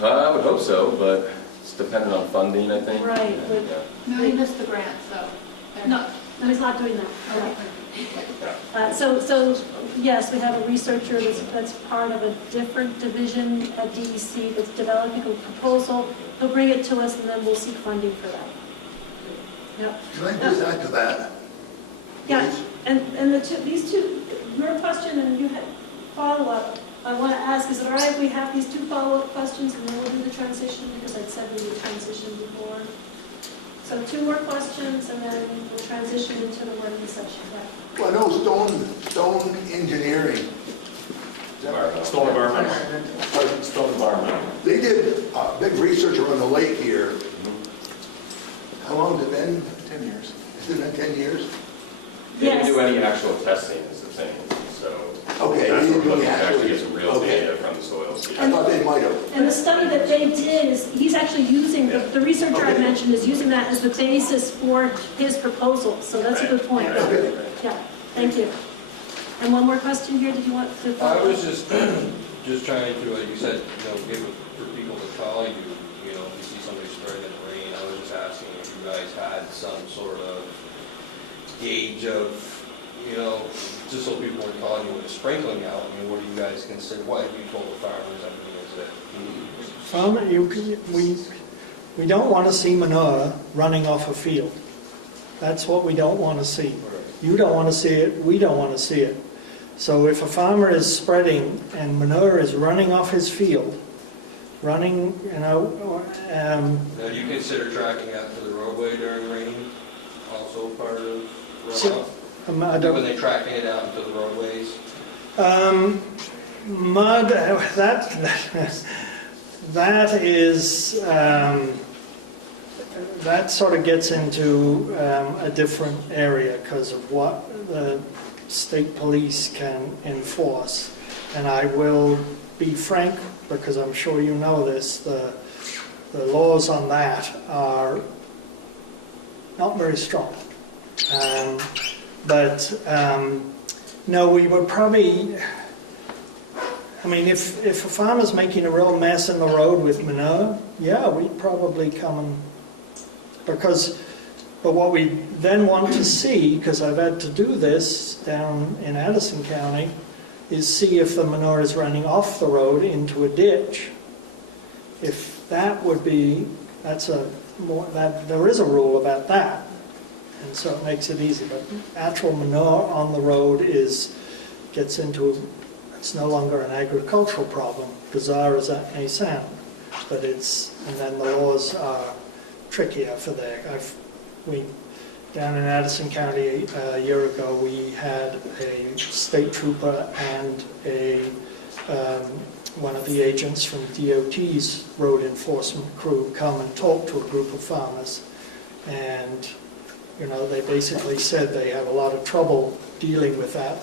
I would hope so, but it's dependent on funding, I think. Right. Yeah. No, he missed the grant, so. No, he's not doing that. Okay. So yes, we have a researcher that's part of a different division at DEC that's developing a proposal. He'll bring it to us, and then we'll seek funding for that. Yep. Can I just add to that? Yeah, and these two, your question and you had follow-up, I want to ask, is it all right if we have these 2 follow-up questions and then we'll do the transition, because I'd said we would transition before. So 2 more questions and then we'll transition into the working session. Right. Well, I know stone engineering. Stone environmental. They did big research around the lake here. How long has it been? 10 years. Has it been 10 years? They didn't Yes. do any actual testing is the thing, so Okay, that's they what didn't we're do looking to the actually get actual. some real Okay. data from the soils. I thought they might have. And the study that they did is, he's actually using, the researcher I mentioned is using that as the basis for his proposal. So that's a good point. Okay. Yeah, thank you. And one more question here, did you want to? I was just trying to, you said, give it for people to call you, if you see somebody spreading in the rain. I was just asking if you guys had some sort of gauge of, just so people weren't calling you with a sprinkling out. I mean, what do you guys consider? What have you told the farmers? I mean, is it? We don't want to see manure running off a field. That's what we don't want to see. You don't want to see it, we don't want to see it. So if a farmer is spreading and manure is running off his field, running, Now, do you consider tracking out to the roadway during rain also part of runoff? I don't, When they're tracking it out into the roadways? mud, that is, that sort of gets into a different area because of what the state police can enforce. And I will be frank, because I'm sure you know this, the laws on that are not very strong. No, we would probably, I mean, if a farmer's making a real mess in the road with manure, yeah, we'd probably come and, but what we then want to see, because I've had to do this down in Addison County, is see if the manure is running off the road into a ditch. If that would be, there is a rule about that, and so it makes it easy. But actual manure on the road gets into, it's no longer an agricultural problem, bizarre as that may sound, but and then the laws are trickier for there. Down in Addison County a year ago, we had a state trooper and one of the agents from DOT's road enforcement crew come and talk to a group of farmers. And, they basically said they have a lot of trouble dealing with that.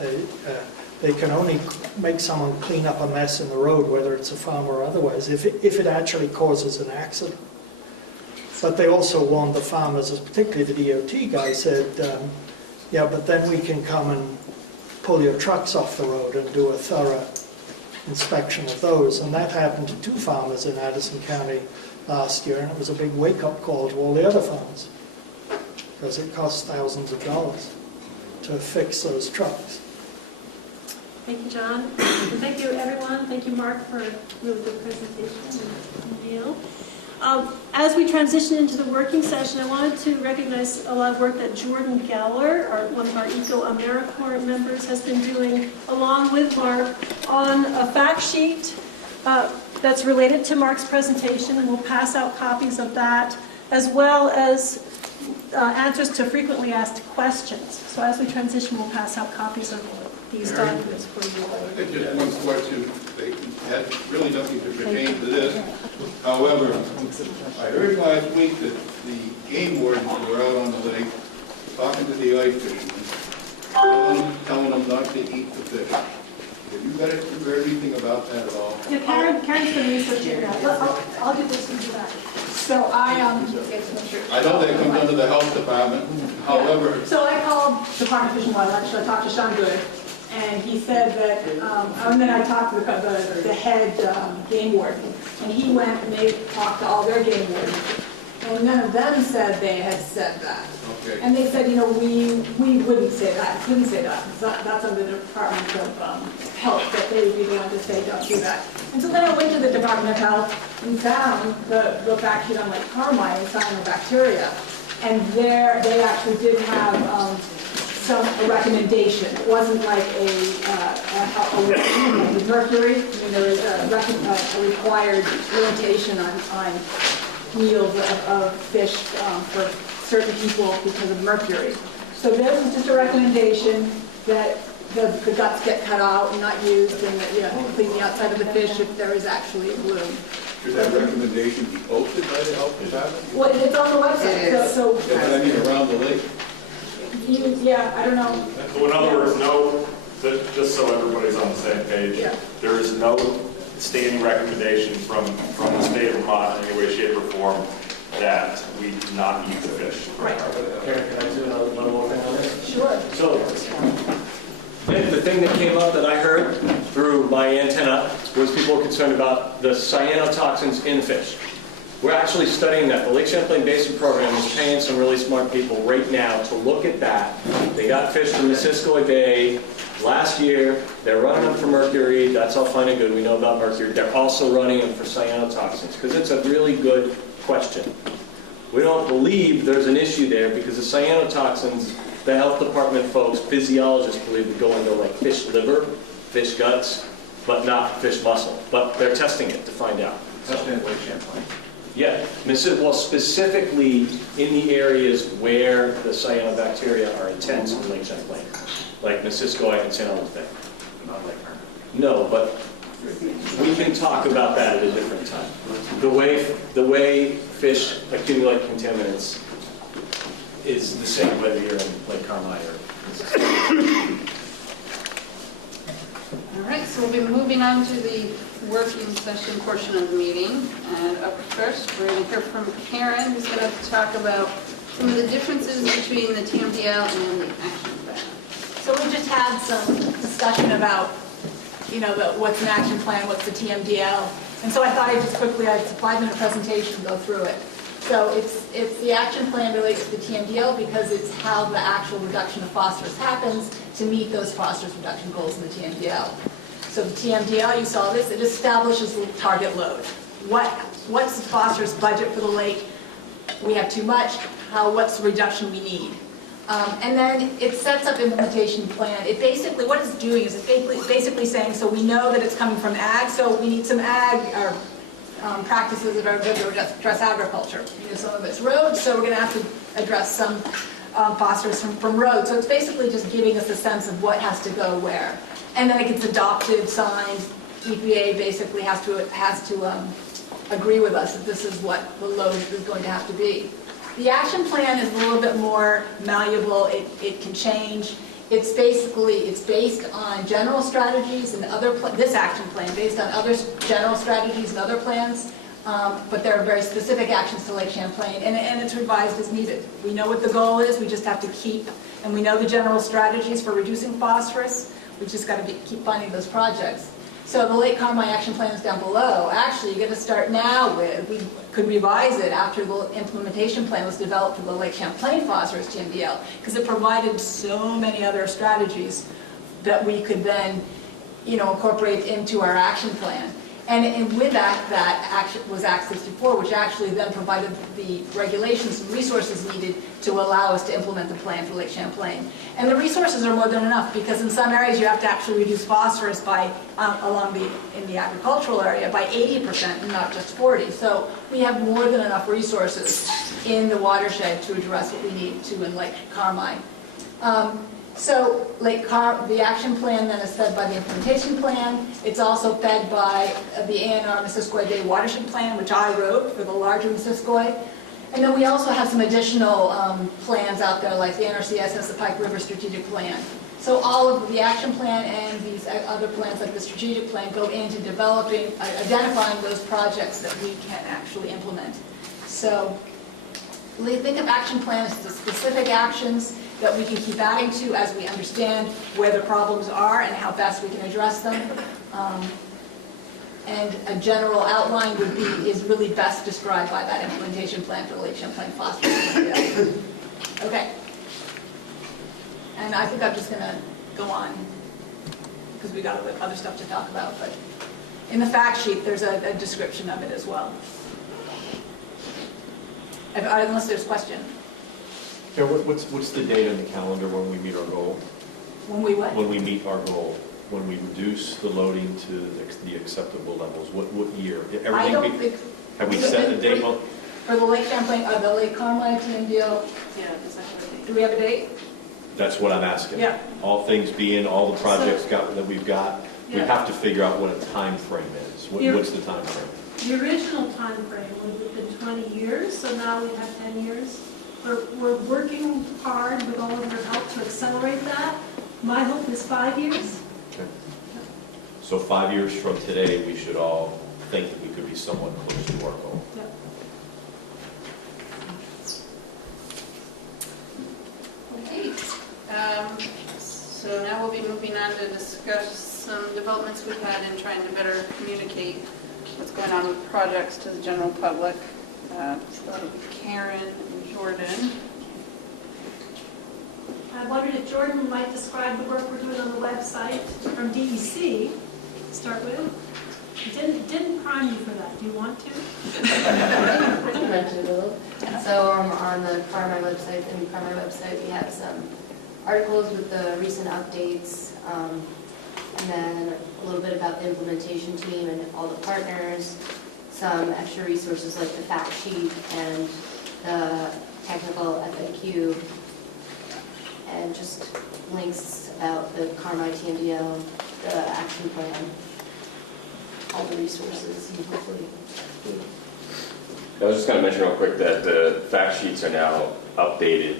They can only make someone clean up a mess in the road, whether it's a farmer or otherwise, if it actually causes an accident. But they also warned the farmers, particularly the DOT guy said, yeah, but then we can come and pull your trucks off the road and do a thorough inspection of those. And that happened to 2 farmers in Addison County last year, and it was a big wake-up call to all the other farmers, because it costs thousands of dollars to fix those trucks. Thank you, John. And thank you, everyone. Thank you, Mark, for a really good presentation. And Neil. As we transition into the working session, I wanted to recognize a lot of work that Jordan Geller, one of our Eco-AmeriCorps members, has been doing along with Mark on a fact sheet that's related to Mark's presentation, and we'll pass out copies of that, as well as answers to frequently asked questions. So as we transition, we'll pass out copies of these documents for you. I just one question. They had really nothing to pertain to this. However, I heard last week that the game wardens were out on the lake talking to the ice fishermen, telling them not to eat the fish. Have you heard anything about that at all? Yeah, Karen's been researching that. I'll do this and do that. So I know that comes under the health department. However, So I called Department of Fish and Wildlife, so I talked to Sean Good, and he said that, and then I talked to the head game warden, and he went and they talked to all their game wardens, and none of them said they had said that. okay. And they said, we wouldn't say that, couldn't say that, because that's under the Department of Health, that they would be the one to say don't do that. And so then I went to the Department of Health and found the fact sheet on Lake Carmi and cyanobacteria, and there they actually did have a recommendation. It wasn't like a mercury. I mean, there was a required limitation on meals of fish for certain people because of mercury. So this is just a recommendation that the guts get cut out and not used, and that clean the outside of the fish if there is actually a bloom. Should that recommendation be posted by the health department? Well, it's on the website. Yeah, but I mean around the lake. I don't know. So in other words, just so everybody's on the same page, there is no standing recommendation from the state of Vermont in any way, shape, or form that we do not eat the fish. Right. Karen, can I do one more thing on this? Sure. So, the thing that came up that I heard through my antenna was people were concerned about the cyanotoxins in fish. We're actually studying that. The Lake Champlain Basin Program is paying some really smart people right now to look at that. They got fish from the Missisquoi Bay last year. They're running them for mercury. That's all fine and good. We know about mercury. They're also running them for cyanotoxins because it's a really good question. We don't believe there's an issue there because the cyanotoxins The health department folks, physiologists believe they go into like fish liver, fish guts, but not fish muscle. But they're testing it to find out. Testing it Lake Champlain. Yeah, well, specifically in the areas where the cyanobacteria are intense in Lake Champlain, like Missisquoi and St. Helens Bay. Not Lake Carmi. No, but we can talk about that at a different time. The way fish accumulate contaminants is the same whether you're in Lake Carmi or Missisquoi. All right, so we'll be moving on to the working session portion of the meeting. And up first, we're going to hear from Karen, who's going to talk about some of the differences between the TMDL and the action plan. So we just had some discussion about, what's an action plan, what's the TMDL. And so I thought I'd just quickly, I'd 5-minute presentation, go through it. So it's the action plan relates to the TMDL because it's how the actual reduction of phosphorus happens to meet those phosphorus reduction goals in the TMDL. So the TMDL, you saw this, it establishes the target load. What's the phosphorus budget for the lake? We have too much. What's the reduction we need? And then it sets up implementation plan. It basically, what it's doing is it's basically saying, so we know that it's coming from ag, so we need some ag or practices that are good to address agriculture. Some of it's roads, so we're going to have to address some phosphorus from roads. So it's basically just giving us a sense of what has to go where. And then it gets adopted, signed. EPA basically has to agree with us that this is what the load is going to have to be. The action plan is a little bit more malleable. It can change. It's based on general strategies and this action plan based on other general strategies and other plans, but there are very specific actions to Lake Champlain, and it's revised as needed. We know what the goal is. We just have to and we know the general strategies for reducing phosphorus. We just got to keep finding those projects. So the Lake Carmi action plan is down below. Actually, you're going to start now with, we could revise it after the implementation plan was developed for the Lake Champlain phosphorus TMDL, because it provided so many other strategies that we could then, incorporate into our action plan. And with that action was Act 64, which actually then provided the regulations and resources needed to allow us to implement the plan for Lake Champlain. And the resources are more than enough because in some areas you have to actually reduce phosphorus by in the agricultural area by 80% and not just 40%. So we have more than enough resources in the watershed to address what we need to in Lake Carmi. So the action plan then is fed by the implementation plan. It's also fed by the ANR Missisquoi Bay watershed plan, which I wrote for the larger Missisquoi. And then we also have some additional plans out there, like the NRCS has the Pike River strategic plan. So all of the action plan and these other plans, like the strategic plan, go into identifying those projects that we can actually implement. So think of action plan as the specific actions that we can keep adding to as we understand where the problems are and how best we can address them. And a general outline is really best described by that implementation plan for the Lake Champlain phosphorus. Okay. And I think I'm just going to go on because we got other stuff to talk about. But in the fact sheet, there's a description of it as well. Unless there's a question. Yeah, what's the date on the calendar when we meet our goal? When we what? When we meet our goal. When we reduce the loading to the acceptable levels. What year? I don't think... Have we set a date? For the Lake Champlain, the Lake Carmi TMDL, yeah, do we have a date? That's what I'm asking. Yeah. All things being, all the projects that we've got, we have to figure out what a time frame is. What's the time frame? The original time frame would have been 20 years, so now we have 10 years. We're working hard with all of your help to accelerate that. My hope is 5 years. Okay. So 5 years from today, we should all think that we could be somewhat close to our goal. Yep. Okay. So now we'll be moving on to discuss some developments we've had in trying to better communicate what's going on with projects to the general public. So that'll be Karen and Jordan. I wondered if Jordan might describe the work we're doing on the website from DEC to start with. Didn't prime you for that. Do you want to? I can mention it a little. So on the Carmi website, we have some articles with the recent updates, and then a little bit about the implementation team and all the partners, some extra resources like the fact sheet and the technical FAQ, and just links about the Carmi TMDL, the action plan, all the resources you hopefully need. I was just going to mention real quick that the fact sheets are now updated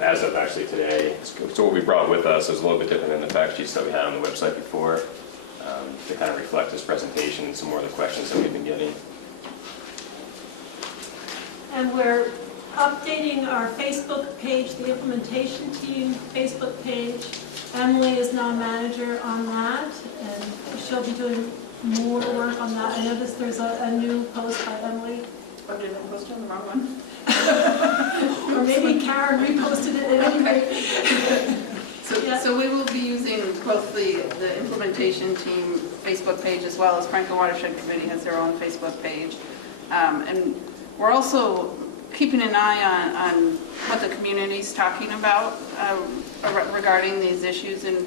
as of actually today. So what we brought with us is a little bit different than the fact sheets that we had on the website before, to kind of reflect this presentation and some more of the questions that we've been getting. And we're updating our Facebook page, the implementation team Facebook page. Emily is now manager on that, and she'll be doing more work on that. I noticed there's a new post by Emily. Or did I post on the wrong one? Or maybe Karen reposted it at any rate. So we will be using both the implementation team Facebook page as well as Franklin Watershed Committee has their own Facebook page. And we're also keeping an eye on what the community's talking about regarding these issues, and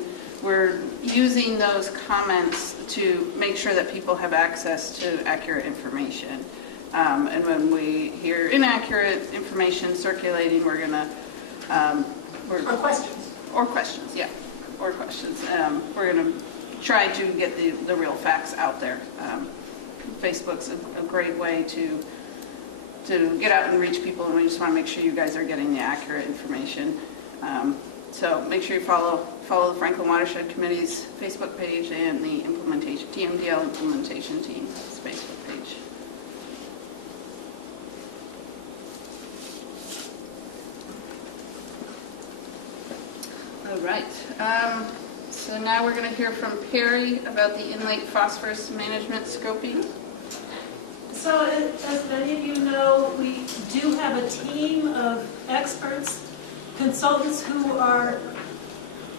we're using those comments to make sure that people have access to accurate information. And when we hear inaccurate information circulating, we're going to... Or questions. Or questions, yeah. Or questions. We're going to try to get the real facts out there. Facebook's a great way to get out and reach people, and we just want to make sure you guys are getting the accurate information. So make sure you follow the Franklin Watershed Committee's Facebook page and the implementation TMDL implementation team's Facebook page. All right. So now we're going to hear from Perry about the in-lake phosphorus management scoping. So as many of you know, we do have a team of experts, consultants who are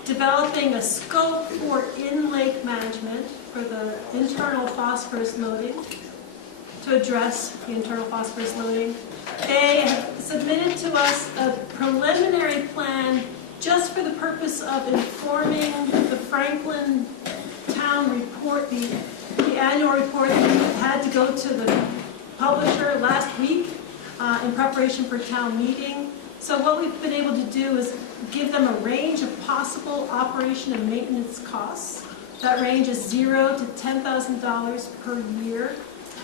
developing a scope for in-lake management for the internal phosphorus loading, to address the internal phosphorus loading. They have submitted to us a preliminary plan just for the purpose of informing the Franklin town report, the annual report that had to go to the publisher last week in preparation for town meeting. So what we've been able to do is give them a range of possible operation and maintenance costs. That range is $0 to $10,000 per year.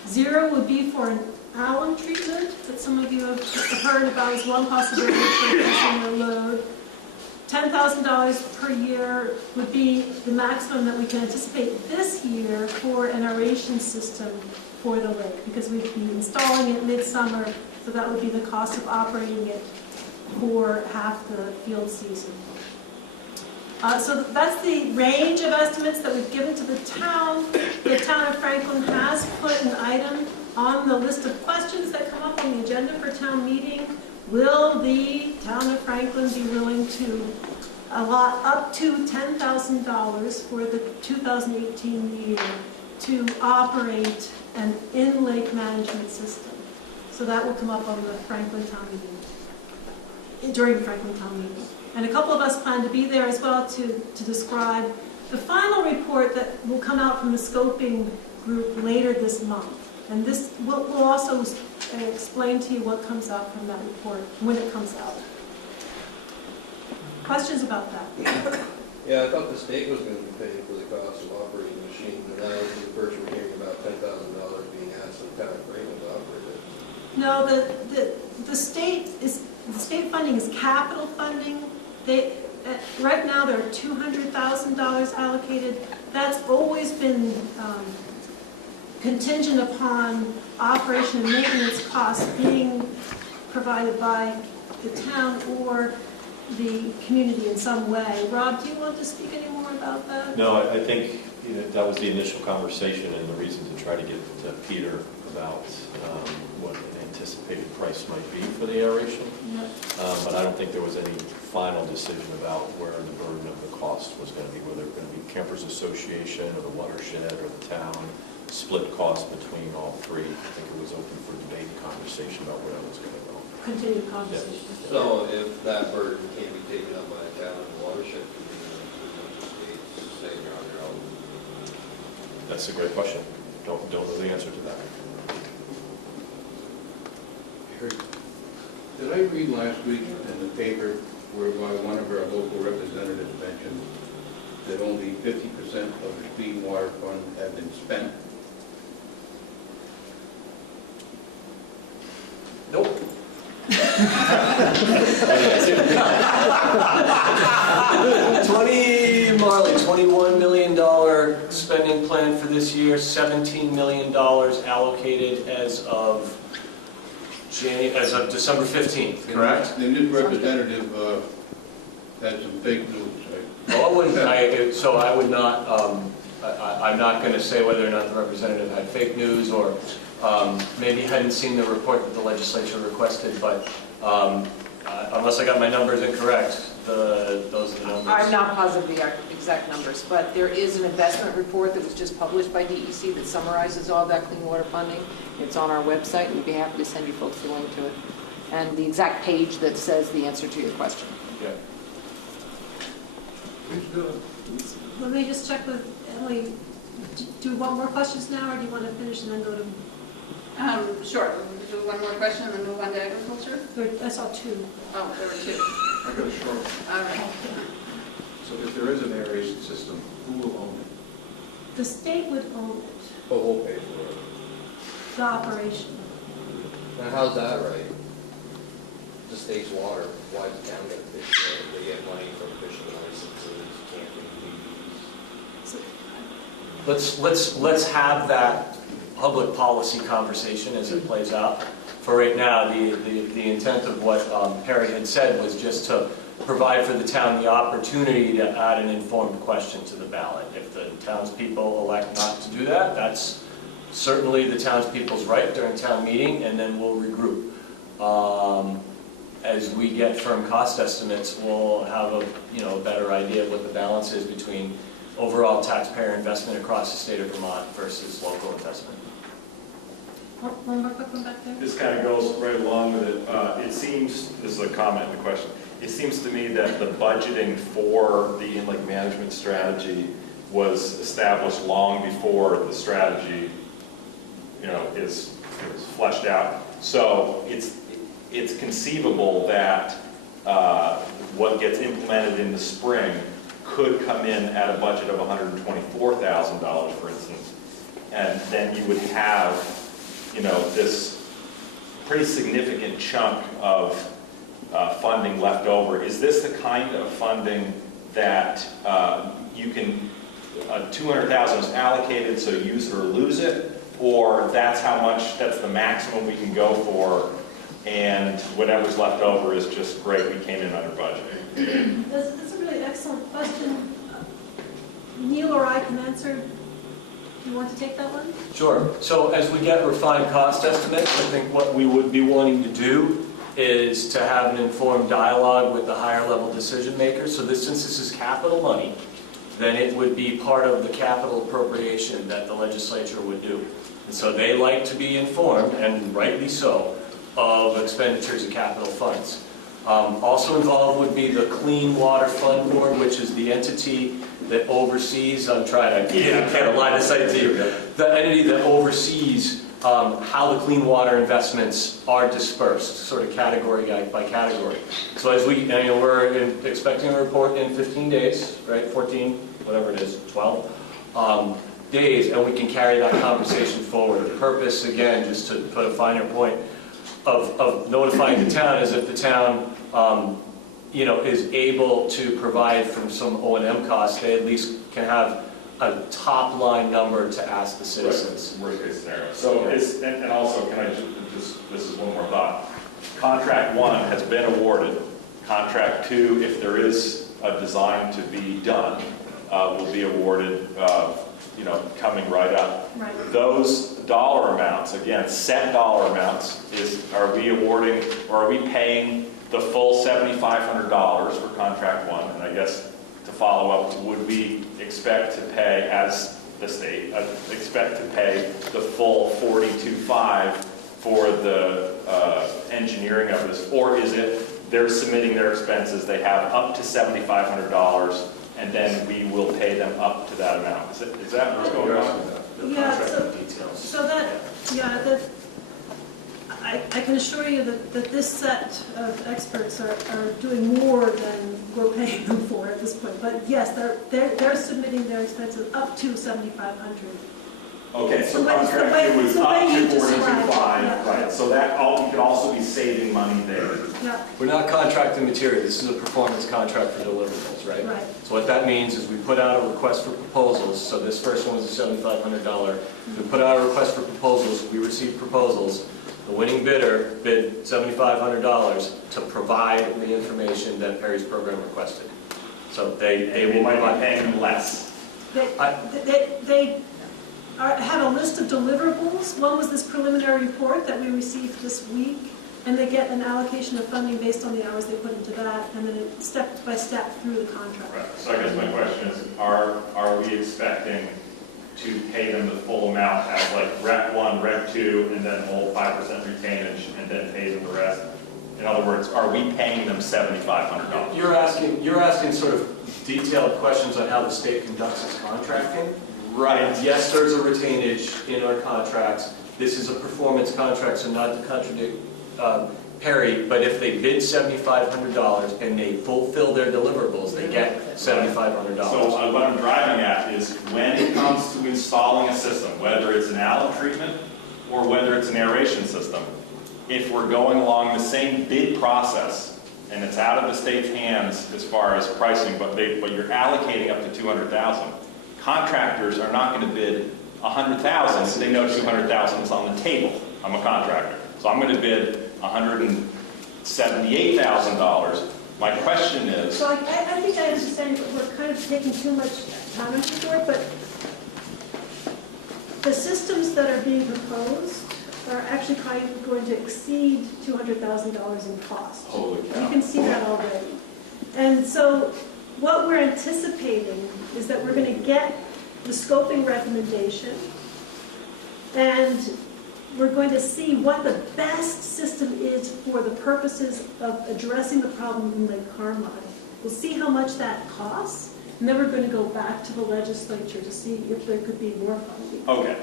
0 would be for an alum treatment that some of you have heard about as one possibility for reducing the load. $10,000 per year would be the maximum that we can anticipate this year for an aeration system for the lake, because we'd be installing it midsummer, so that would be the cost of operating it for half the field season. So that's the range of estimates that we've given to the town. The town of Franklin has put an item on the list of questions that come up on the agenda for town meeting. Will the town of Franklin be willing to allot up to $10,000 for the 2018 year to operate an in-lake management system? So that will come up on the Franklin town meeting, during the Franklin town meeting. And a couple of us plan to be there as well to describe the final report that will come out from the scoping group later this month. And this will also explain to you what comes out from that report when it comes out. Questions about that? Yeah, I thought the state was going to be paying for the cost of operating the machine, and that was the first we're hearing about $10,000 being asked of the town of Franklin to operate it. No, the state funding is capital funding. Right now there are $200,000 allocated. That's always been contingent upon operation and maintenance costs being provided by the town or the community in some way. Rob, do you want to speak any more about that? No, I think that was the initial conversation and the reason to try to get to Peter about what an anticipated price might be for the aeration. Yeah. But I don't think there was any final decision about where the burden of the cost was going to be, whether it was going to be Campers Association or the watershed or the town, split cost between all three. I think it was open for debate and conversation about where that was going to go. continued conversation. So if that burden can't be taken up by the town and watershed committee, then the states say you're on your own. That's a great question. Don't know the answer to that. Did I read last week in the paper whereby one of our local representatives mentioned that only 50% of the Clean Water Fund had been spent? Nope. 21 $million spending plan for this year, $17 million allocated as of December 15th, correct? And this representative had some fake news, right? Well, I would not, I'm not going to say whether or not the representative had fake news or maybe hadn't seen the report that the legislature requested, but unless I got my numbers incorrect, those are the numbers. I'm not positive the exact numbers, but there is an investment report that was just published by DEC that summarizes all that clean water funding. It's on our website, and we'd be happy to send you folks the link to it. And the exact page that says the answer to your question. Yeah. Let me just check with Emily. Do you want more questions now, or do you want to finish and then go to? Sure, we'll do one more question and then move on to agriculture. I saw two. Oh, there were two. I got a short one. All right. So if there is an aeration system, who will own it? The state would own it, But we'll pay for it. the operation. Now, how's that right? The state's water, why is the town get fish for it? They get money from fishing licenses, camping fees. Let's have that public policy conversation as it plays out. For right now, the intent of what Perry had said was just to provide for the town the opportunity to add an informed question to the ballot. If the townspeople elect not to do that, that's certainly the townspeople's right during town meeting, and then we'll regroup. As we get firm cost estimates, we'll have a better idea of what the balance is between overall taxpayer investment across the state of Vermont versus local investment. Oh, one more quick one back there. This kind of goes right along with it. It seems, this is a comment and a question, it seems to me that the budgeting for the inlet management strategy was established long before the strategy, is fleshed out. So it's conceivable that what gets implemented in the spring could come in at a budget of $124,000, for instance, and then you would have this pretty significant chunk of funding left over. Is this the kind of funding that you can, 200,000 is allocated, so use it or lose it, or that's the maximum we can go for, and whatever's left over is just great, we came in under budget? That's a really excellent question. Neil or I can answer. Do you want to take that one? Sure. So as we get refined cost estimates, I think what we would be wanting to do is to have an informed dialogue with the higher level decision makers. So since this is capital money, then it would be part of the capital appropriation that the legislature would do. And so they like to be informed, and rightly so, of expenditures of capital funds. Also involved would be the Clean Water Fund Board, which is the entity that oversees, I'm trying to get a line of sight to you, the entity that oversees how the clean water investments are dispersed, sort of category by category. So as we're expecting a report in 15 days, right, 14, whatever it is, 12 days, and we can carry that conversation forward. The purpose, again, just to put a finer point, of notifying the town is if the town is able to provide from some O&M costs, they at least can have a top line number to ask the citizens. Right. Worst case scenario. So and also, can I just, this is one more thought. Contract 1 has been awarded. Contract 2, if there is a design to be done, will be awarded, coming right up. Right. Those dollar amounts, again, set dollar amounts, are we awarding, or are we paying the full $7,500 for contract 1? And I guess to follow up, would we expect to pay, as the state, expect to pay the full $42,500 for the engineering of this? Or is it they're submitting their expenses, they have up to $7,500, and then we will pay them up to that amount? Is that what's going on? Yeah, so that, yeah, that, I can assure you that this set of experts are doing more than we're paying them for at this point. But yes, they're submitting their expenses up to $7,500. Okay, so The way- contract the it was way up you to described it, 425, yeah. right? So that you could also be saving money there. Yeah, We're not contracting material, this is a performance contract for deliverables, right? right. So what that means is we put out a request for proposals, so this first one was a $7,500. We put out a request for proposals, we received proposals. The winning bidder bid $7,500 to provide the information that Perry's program requested. So they will might provide. be paying them less. They have a list of deliverables. One was this preliminary report that we received this week, and they get an allocation of funding based on the hours they put into that, and then it's step by step through the contract. Right. So I guess my question is, are we expecting to pay them the full amount as like Rec 1, Rec 2, and then hold 5% retainage, and then pay them the rest? In other words, are we paying them $7,500? You're asking sort of detailed questions on how the state conducts its contracting. Right. And yes, there's a retainage in our contracts. This is a performance contract, so not to contradict Perry, but if they bid $7,500 and they fulfill their deliverables, they get $7,500. So what I'm driving at is when it comes to installing a system, whether it's an alum treatment or whether it's an aeration system, if we're going along the same bid process and it's out of the state's hands as far as pricing, but you're allocating up to $200,000, contractors are not going to bid $100,000 if they know $200,000 is on the table. I'm a contractor, so I'm going to bid $178,000. My question is... So I think I understand, but we're kind of taking too much time into it, but the systems that are being proposed are actually going to exceed $200,000 in cost. Holy cow. You can see that already. And so what we're anticipating is that we're going to get the scoping recommendation, and we're going to see what the best system is for the purposes of addressing the problem in Lake Carmi. We'll see how much that costs, and then we're going to go back to the legislature to see if there could be more funding. Okay.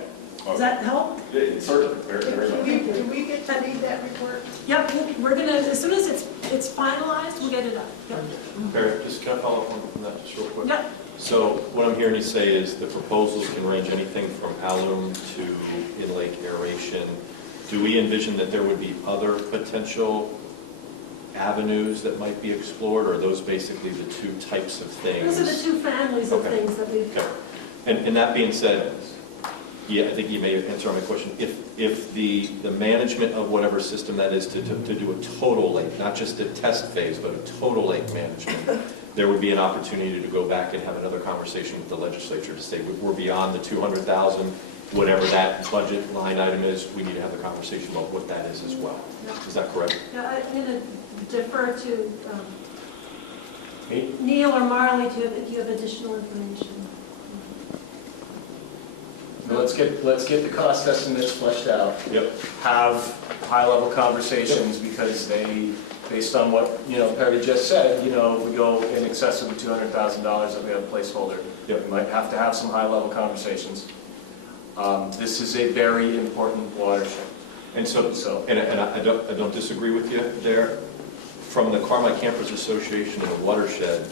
Does that help? Certainly. Very much. Do we get to read that report? Yep, we're going to, as soon as it's finalized, we'll get it up. Yep. Barry, just can I follow up on that just real quick? Yep. So what I'm hearing you say is the proposals can range anything from alum to in-lake aeration. Do we envision that there would be other potential avenues that might be explored, or are those basically the two types of things? Those are the two families of Okay. things that we've got. And that being said, yeah, I think you may answer my question. If the management of whatever system that is to do a total lake, not just a test phase, but a total lake management, there would be an opportunity to go back and have another conversation with the legislature to say we're beyond the 200,000, whatever that budget line item is, we need to have a conversation about what that is as well. Is that correct? Yeah, I'm going to defer to Neil or Marley if you have additional information. Let's get the cost estimates fleshed out. Yep. Have high-level conversations, because they, based on what, Perry just said, if we go in excess of the $200,000 that we have a placeholder, we might have to have some high-level conversations. This is a very important watershed. And and I don't disagree with you there. From the Carmi Campers Association and the watershed,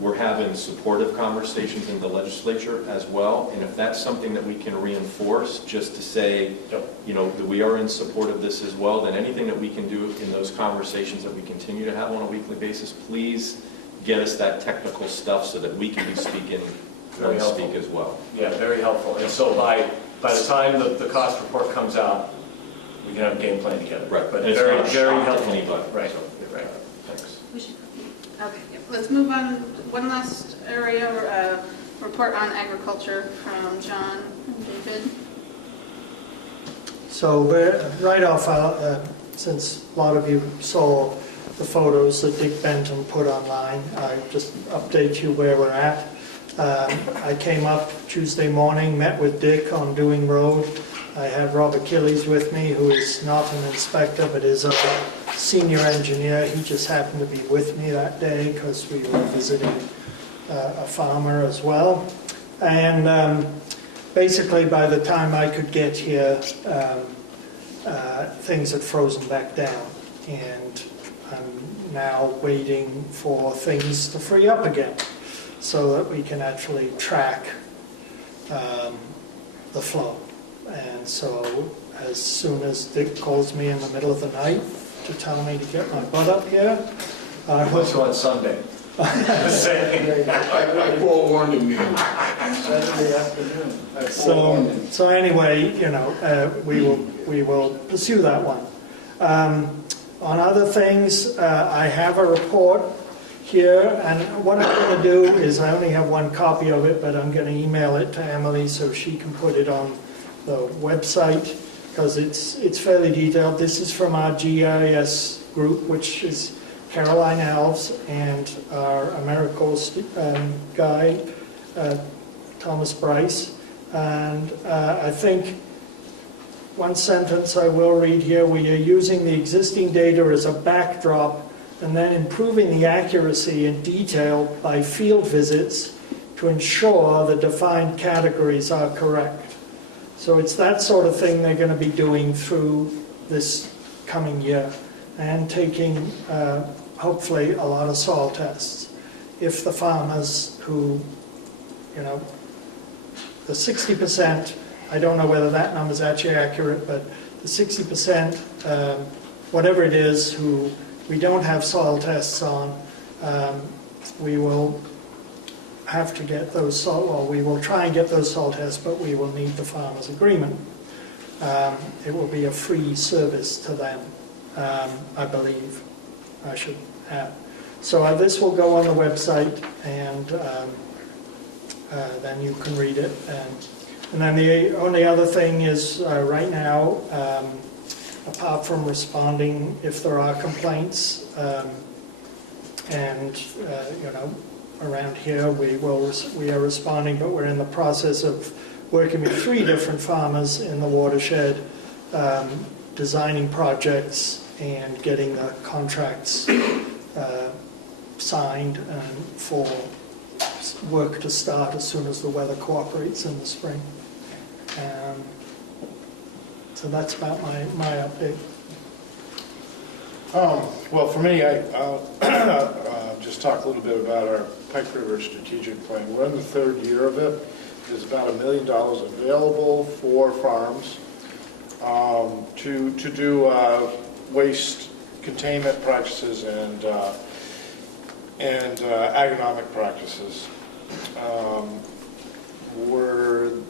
we're having supportive conversations in the legislature as well, and if that's something that we can reinforce, just to say, that we are in support of this as well, then anything that we can do in those conversations that we continue to have on a weekly basis, please get us that technical stuff so that we can be speaking when we speak as well. Yeah, very helpful. And so by the time the cost report comes out, we can have a game plan together. Right, But and it's very, not a very shock to helpful. anybody. Right, So, right. Thanks. Okay, let's move on. One last area, report on agriculture from John and David. So right off, since a lot of you saw the photos that Dick Benton put online, I just update you where we're at. I came up Tuesday morning, met with Dick on Dewing Road. I had Robert Killies with me, who is not an inspector, but is a senior engineer. He just happened to be with me that day because we were visiting a farmer as well. And basically, by the time I could get here, things had frozen back down. And I'm now waiting for things to free up again so that we can actually track the flow. And so as soon as Dick calls me in the middle of the night to tell me to get my butt up here, I hope on Sunday. I forewarned him, Saturday afternoon. I forewarned him. So anyway, you know, we will pursue that one. On other things, I have a report here, and what I'm going to do is I only have one copy of it, but I'm going to email it to Emily so she can put it on the website, because it's fairly detailed. This is from our GIS group, which is Caroline Alves and our AmeriCorps guy, Thomas Bryce. And I think one sentence I will read here: we are using the existing data as a backdrop and then improving the accuracy and detail by field visits to ensure the defined categories are correct. So it's that sort of thing they're going to be doing through this coming year, and taking hopefully a lot of soil tests. If the farmers who, you know, the 60%, I don't know whether that number is actually accurate, but the 60%, whatever it is, who we don't have soil tests on, we will have to get those soil, well, we will try and get those soil tests, but we will need the farmer's agreement. It will be a free service to them, I believe. I should add. So this will go on the website, and then you can read it. And then the only other thing is right now, apart from responding if there are complaints, and you know, around here we are responding, but we're in the process of working with 3 different farmers in the watershed, designing projects and getting the contracts signed for work to start as soon as the weather cooperates in the spring. So that's about my update. Well, for me, I'll just talk a little bit about our Pike River strategic plan. We're in the 3rd year of it. There's about $1 million available for farms to do waste containment practices and agronomic practices.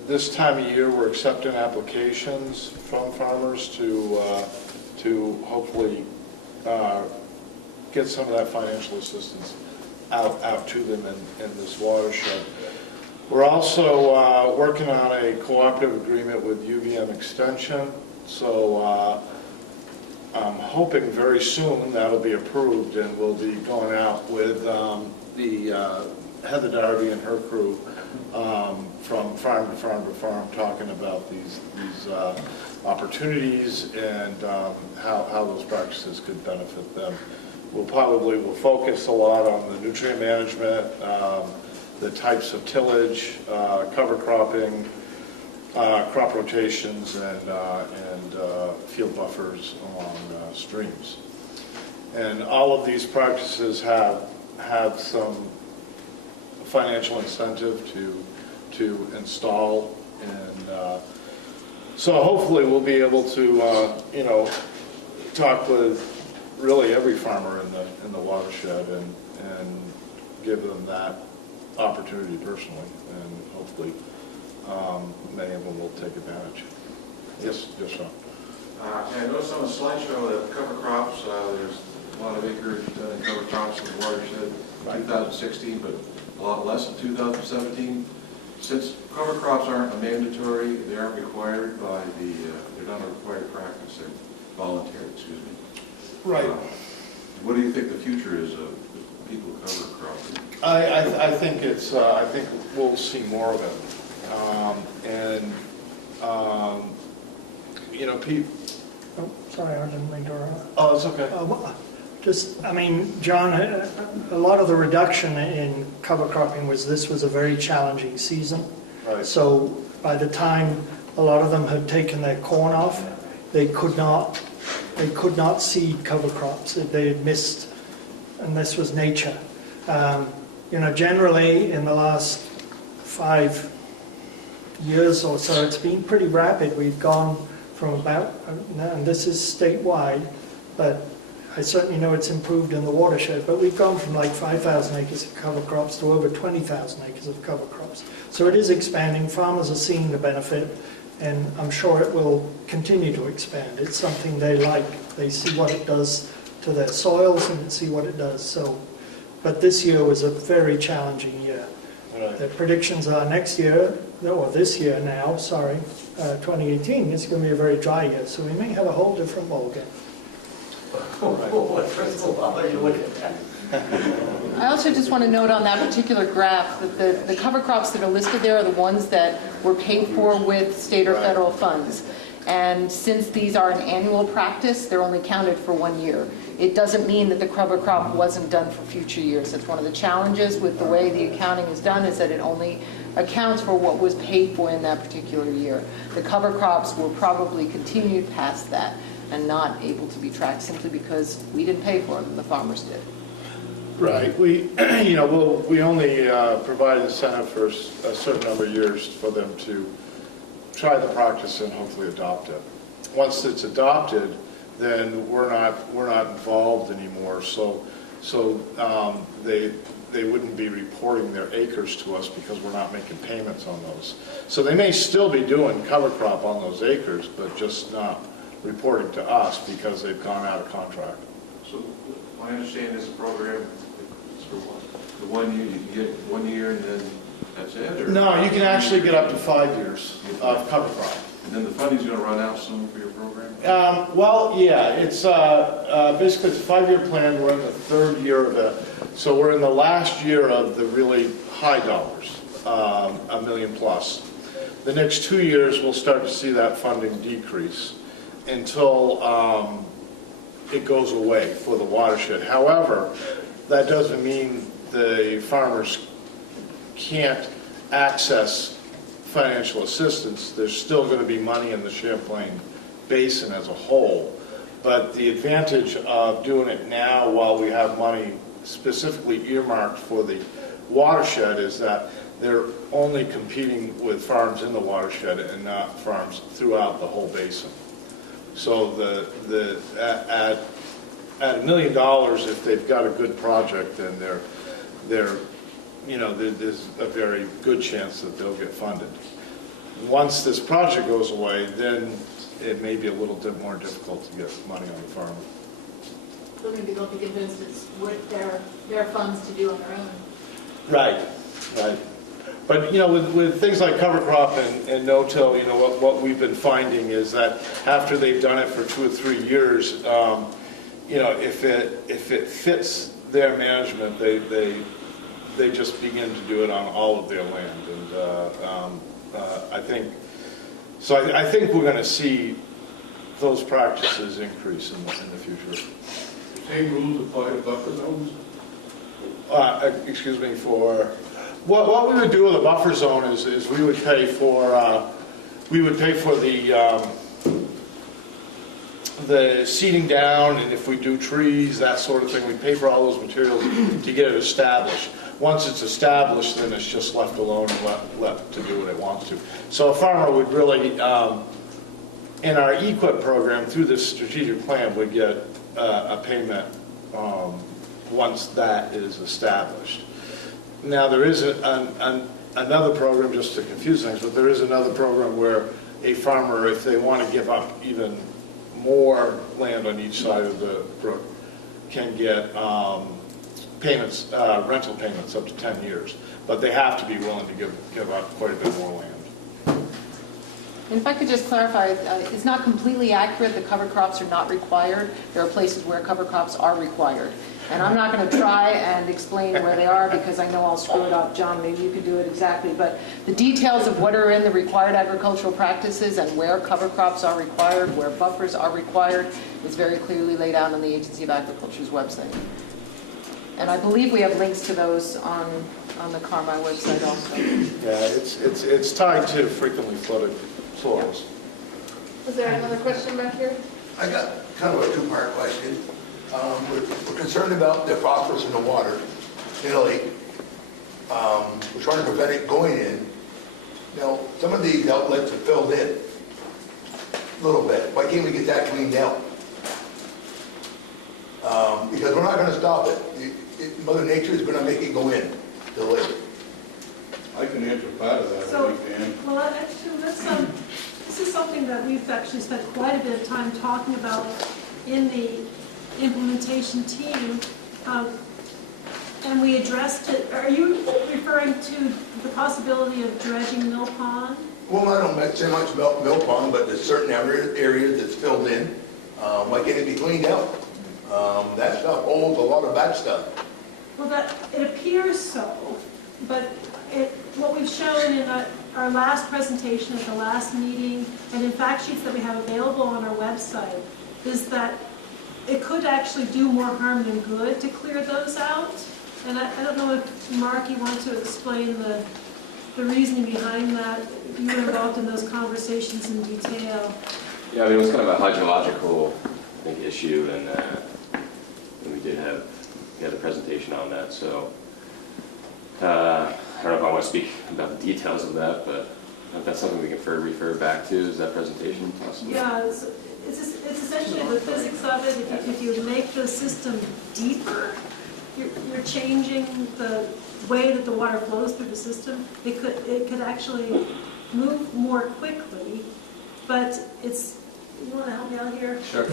This time of year, we're accepting applications from farmers to hopefully get some of that financial assistance out to them in this watershed. We're also working on a cooperative agreement with UVM Extension, so I'm hoping very soon that'll be approved, and we'll be going out with the Heather Darby and her crew from farm to farm to farm, talking about these opportunities and how those practices could benefit them. We'll focus a lot on the nutrient management, the types of tillage, cover cropping, crop rotations, and field buffers along streams. And all of these practices have some financial incentive to install, and so hopefully we'll be able to talk with really every farmer in the watershed and give them that opportunity personally, and hopefully many of them will take advantage. Yes, Sean. I noticed on the slideshow that cover crops, there's a lot of acreage done in cover crops in the watershed in 2016, but a lot less in 2017. Since cover crops aren't mandatory, they aren't required by they're not a required practice, they're voluntary, excuse me. Right. What do you think the future is of people cover crops? I think I think we'll see more of it, and you know, Pete, Oh, sorry, I didn't mean to interrupt. oh, it's okay. Just, I mean, John, a lot of the reduction in cover cropping this was a very challenging season. Right. So by the time a lot of them had taken their corn off, they could not seed cover crops. They had missed, and this was nature. You know, generally in the last 5 years or so, it's been pretty rapid. We've gone from about, and this is statewide, but I certainly know it's improved in the watershed, but we've gone from like 5,000 acres of cover crops to over 20,000 acres of cover crops. So it is expanding. Farmers are seeing the benefit, and I'm sure it will continue to expand. It's something they like. They see what it does to their soils and see what it does. So, but this year was a very challenging year. Right. The predictions are next year, or this year now, sorry, 2018, it's going to be a very dry year. So we may have a whole different ballgame. What crystal ball are you looking at? I also just want to note on that particular graph that the cover crops that are listed there are the ones that were paid for with state or federal funds. And since these are an annual practice, they're only counted for 1 year. It doesn't mean that the cover crop wasn't done for future years. That's one of the challenges with the way the accounting is done, is that it only accounts for what was paid for in that particular year. The cover crops will probably continue past that and not able to be tracked simply because we didn't pay for them, the farmers did. Right. We, you know, we only provide incentive for a certain number of years for them to try the practice and hopefully adopt it. Once it's adopted, then we're not involved anymore. So they wouldn't be reporting their acres to us because we're not making payments on those. So they may still be doing cover crop on those acres, but just not reporting to us because they've gone out of contract. So my understanding is the program is for the 1 year, you can get 1 year and then that's it? Or? No, you can actually get up to 5 years of cover crop. And then the funding's going to run out soon for your program? Well, yeah, it's basically it's a 5-year plan. We're in the 3rd year of it. So we're in the last year of the really high dollars, $1 million plus. The next 2 years, we'll start to see that funding decrease until it goes away for the watershed. However, that doesn't mean the farmers can't access financial assistance. There's still going to be money in the Champlain Basin as a whole. But the advantage of doing it now while we have money specifically earmarked for the watershed is that they're only competing with farms in the watershed and not farms throughout the whole basin. So at $1 million, if they've got a good project, then there's a very good chance that they'll get funded. Once this project goes away, then it may be a little bit more difficult to get money on the farm. So maybe they'll be convinced it's worth their funds to do on their own. Right. But, you know, with things like cover crop and no-till, you know, what we've been finding is that after they've done it for 2 or 3 years, you know, if it fits their management, they just begin to do it on all of their land. And I think we're going to see those practices increase in the future. Same rules apply to buffer zones? Excuse me, for what we would do with a buffer zone is we would pay for the seeding down, and if we do trees, that sort of thing, we pay for all those materials to get it established. Once it's established, then it's just left alone and left to do what it wants to. So a farmer would really, in our EQIP program, through this strategic plan, would get a payment once that is established. Now there is another program, just to confuse things, but there is another program where a farmer, if they want to give up even more land on each side of the brook, can get payments, rental payments up to 10 years. But they have to be willing to give up quite a bit more land. And if I could just clarify, it's not completely accurate that cover crops are not required. There are places where cover crops are required. And I'm not going to try and explain where they are because I know I'll screw it up. John, maybe you can do it exactly. But the details of what are in the required agricultural practices and where cover crops are required, where buffers are required, is very clearly laid out on the Agency of Agriculture's website. And I believe we have links to those on the Carmi website also. Yeah, it's tied to frequently flooded soils. Was there another question back here? I got kind of a two-part question. We're concerned about the phosphorus in the water in the lake. We're trying to prevent it going in. Now, some of these outlets are filled in a little bit. Why can't we get that cleaned out? Because we're not going to stop it. Mother Nature is going to make it go in the lake. I can answer part of that, So, if you can. well, actually, this is something that we've actually spent quite a bit of time talking about in the implementation team, and we addressed it. Are you referring to the possibility of dredging Mill Pond? Well, I don't say much about Mill Pond, but there's certain areas that's filled in. Why can't it be cleaned out? That stuff holds a lot of bad stuff. Well, it appears so, but what we've shown in our last presentation at the last meeting, and in fact sheets that we have available on our website, is that it could actually do more harm than good to clear those out. And I don't know if, Mark, you want to explain the reasoning behind that. You were involved in those conversations in detail. Yeah, I mean, it was kind of a hydrological, I think, issue, and we had a presentation on that. So I don't know if I want to speak about the details of that, but if that's something we can refer back to. Is that presentation possible? Yeah, it's essentially the physics of it. If you make the system deeper, you're changing the way that the water flows through the system. It could actually move more quickly, but it's. You want to help me out here? Sure.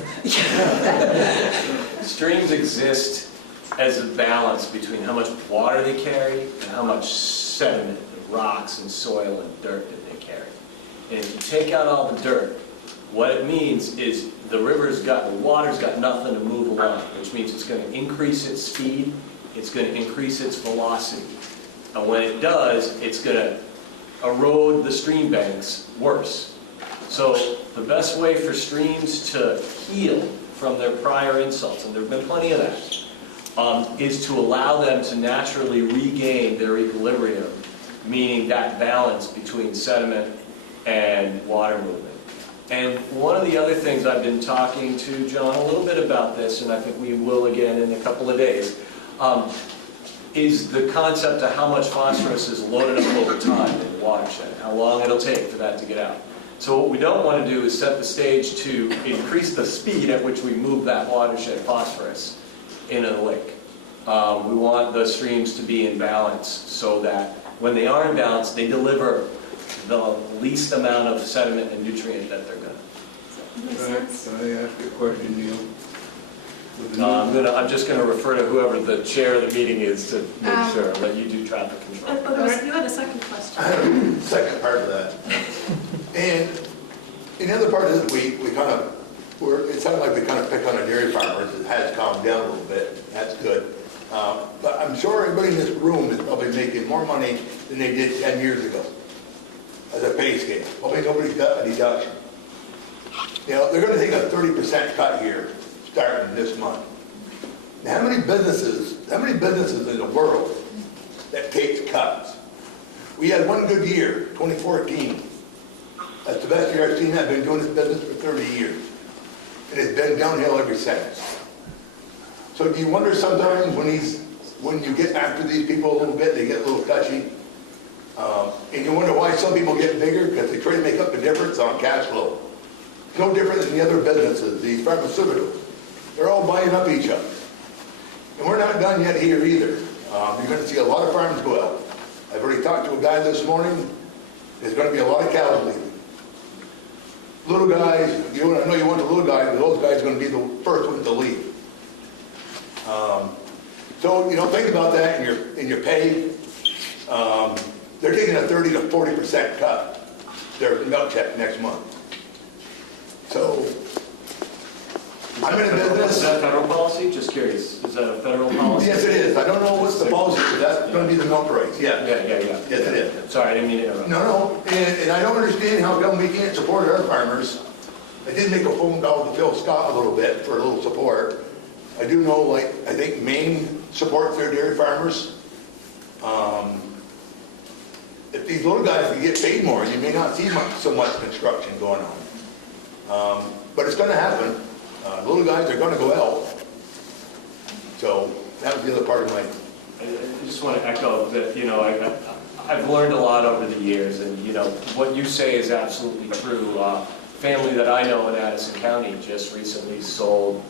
Streams exist as a balance between how much water they carry and how much sediment, rocks and soil and dirt that they carry. And if you take out all the dirt, what it means is the water's got nothing to move along, which means it's going to increase its speed, it's going to increase its velocity. And when it does, it's going to erode the stream banks worse. So the best way for streams to heal from their prior insults, and there have been plenty of that, is to allow them to naturally regain their equilibrium, meaning that balance between sediment and water movement. And one of the other things I've been talking to John a little bit about this, and I think we will again in a couple of days, is the concept of how much phosphorus is loaded up over time in the watershed, how long it'll take for that to get out. So what we don't want to do is set the stage to increase the speed at which we move that watershed phosphorus into the lake. We want the streams to be in balance so that when they are in balance, they deliver the least amount of sediment and nutrient that they're going to. Can I ask a question, Neil? I'm just going to refer to whoever the chair of the meeting is to make sure. Let you do traffic control. You had a second question. I have a second part of that. And in the other part of this week, it sounded like we kind of pick on the dairy farmers. It has calmed down a little bit. That's good. But I'm sure everybody in this room is probably making more money than they did 10 years ago as a pay scale. Probably nobody's got a deduction. You know, they're going to take a 30% cut here starting this month. Now, how many businesses in the world that takes cuts? We had one good year, 2014. That's the best year I've seen. I've been doing this business for 30 years. And it's been downhill ever since. So do you wonder sometimes when you get after these people a little bit, they get a little touchy? And you wonder why some people get bigger? Because they try to make up the difference on cash flow. It's no different than the other businesses, these pharmaceuticals. They're all buying up each other. And we're not done yet here either. You're going to see a lot of farms go out. I've already talked to a guy this morning. There's going to be a lot of cows leaving. Little guys, I know you want the little guys, but those guys are going to be the first ones to leave. So, think about that in your pay. They're taking a 30 to 40% cut. their milk check next month. So, I'm in a Is business. that federal policy? Just curious. Is that a federal policy? Yes, it is. I don't know what's the policy, but that's gonna be the milk price, yeah. Yeah. Yes, it is. Sorry, I didn't mean to interrupt. No, and I don't understand how come we can't support our farmers. I did make a phone call to Phil Scott a little bit for a little support. I do know, like, I think Maine supports their dairy farmers. If these little guys can get paid more, you may not see so much construction going on. But it's gonna happen. Little guys are gonna go out. So that was the other part of my, I just want to echo that, you know, I've learned a lot over the years, and, you know, what you say is absolutely true. Family that I know in Addison County just recently sold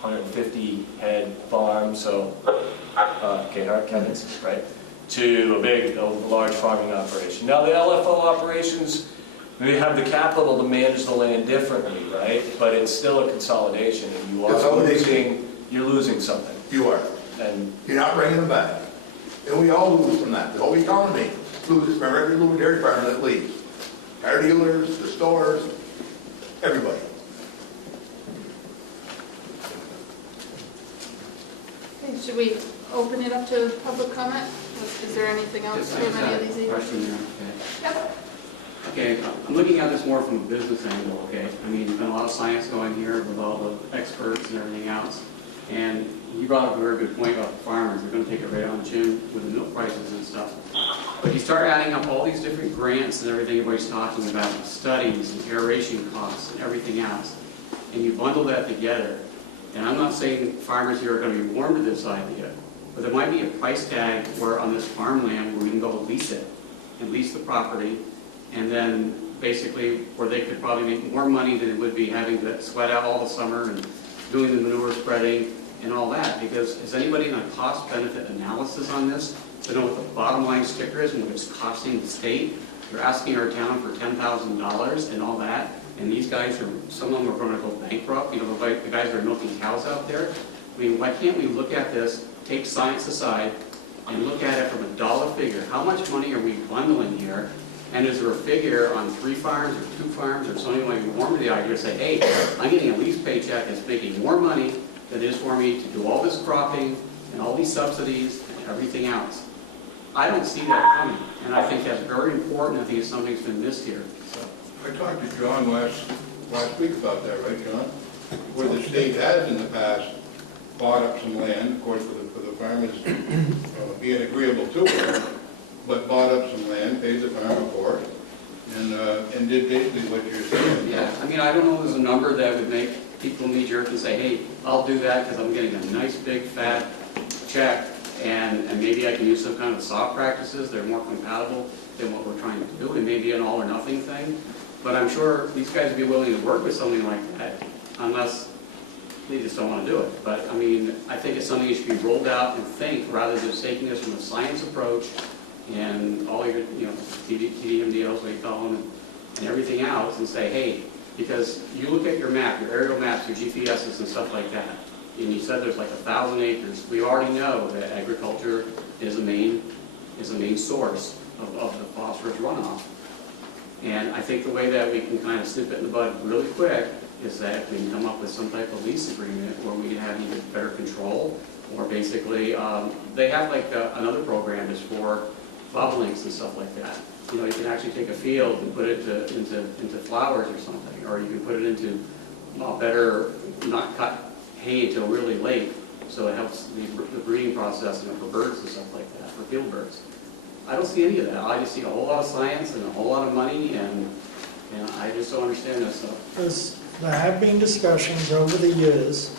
150 head farm, so, Kevin's, right, to a large farming operation. Now, the LFO operations, they have the capital to manage the land differently, right? But it's still a consolidation, and you're losing something. you are. And You're not bringing them back. And we all lose from that. The whole economy loses from every little dairy farmer that leaves. Car dealers, the stores, everybody. Okay, should we open it up to public comment? Is there anything else from any of these? Question there, okay. Yep. Okay, I'm looking at this more from a business angle, okay? I mean, there's been a lot of science going here with all the experts and everything else. And you brought up a very good point about the farmers. They're going to take it right on the chin with the milk prices and stuff. But you start adding up all these different grants and everything everybody's talking about, studies and aeration costs and everything else, and you bundle that together. And I'm not saying farmers here are going to be warm to this idea, but there might be a price tag where on this farmland where we can go lease it and lease the property, and then basically where they could probably make more money than it would be having to sweat out all the summer and doing the manure spreading and all that. Because has anybody done a cost-benefit analysis on this to know what the bottom line sticker is and what it's costing the state? They're asking our town for $10,000 and all that, and these guys are, some of them are going to go bankrupt. You know, the guys that are milking cows out there. I mean, why can't we look at this, take science aside, and look at it from a dollar figure? How much money are we bundling here? And is there a figure on 3 farms or 2 farms or something like warm to the idea to say, hey, I'm getting a lease paycheck that's making more money than it is for me to do all this cropping and all these subsidies and everything else? I don't see that coming, and I think that's very important. I think it's something that's been missed here. So. I talked to John last week about that, right, John? Where the state has in the past bought up some land, of course, for the farmers being agreeable to it, but bought up some land, paid the farmer for it, and did basically what you're saying. Yeah, I mean, I don't know if there's a number that would make people knee-jerk and say, hey, I'll do that because I'm getting a nice big fat check, and maybe I can use some kind of soft practices that are more compatible than what we're trying to do. It may be an all or nothing thing, but I'm sure these guys would be willing to work with something like that unless they just don't want to do it. But I mean, I think it's something that should be rolled out and think rather than taking this from a science approach and all your, you know, TDMDLs, what you call them, and everything else, and say, hey, because you look at your map, your aerial maps, your GPSs and stuff like that, and you said there's like 1,000 acres. We already know that agriculture is a main source of the phosphorus runoff. And I think the way that we can kind of snip it in the bud really quick is that we can come up with some type of lease agreement where we can have even better control, or basically, they have like another program is for bobolinks and stuff like that. You know, you can actually take a field and put it into flowers or something, or you can put it into better, not cut hay until really late, so it helps the breeding process, you know, for birds and stuff like that, for field birds. I don't see any of that. I just see a whole lot of science and a whole lot of money, and I just don't understand this stuff. There have been discussions over the years,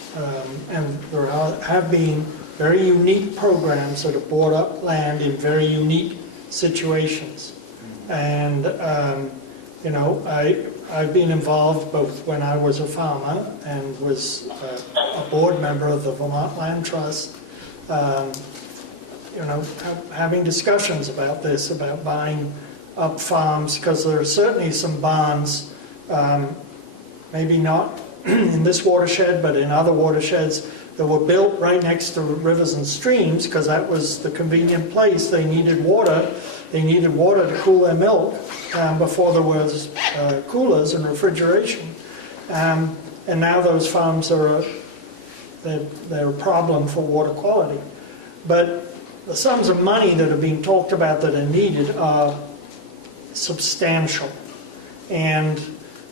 and there have been very unique programs that have bought up land in very unique situations. And, you know, I've been involved both when I was a farmer and was a board member of the Vermont Land Trust, you know, having discussions about this, about buying up farms, because there are certainly some barns, maybe not in this watershed, but in other watersheds, that were built right next to rivers and streams because that was the convenient place. They needed water. They needed water to cool their milk before there was coolers and refrigeration. And now those farms are they're a problem for water quality. But the sums of money that are being talked about that are needed are substantial. And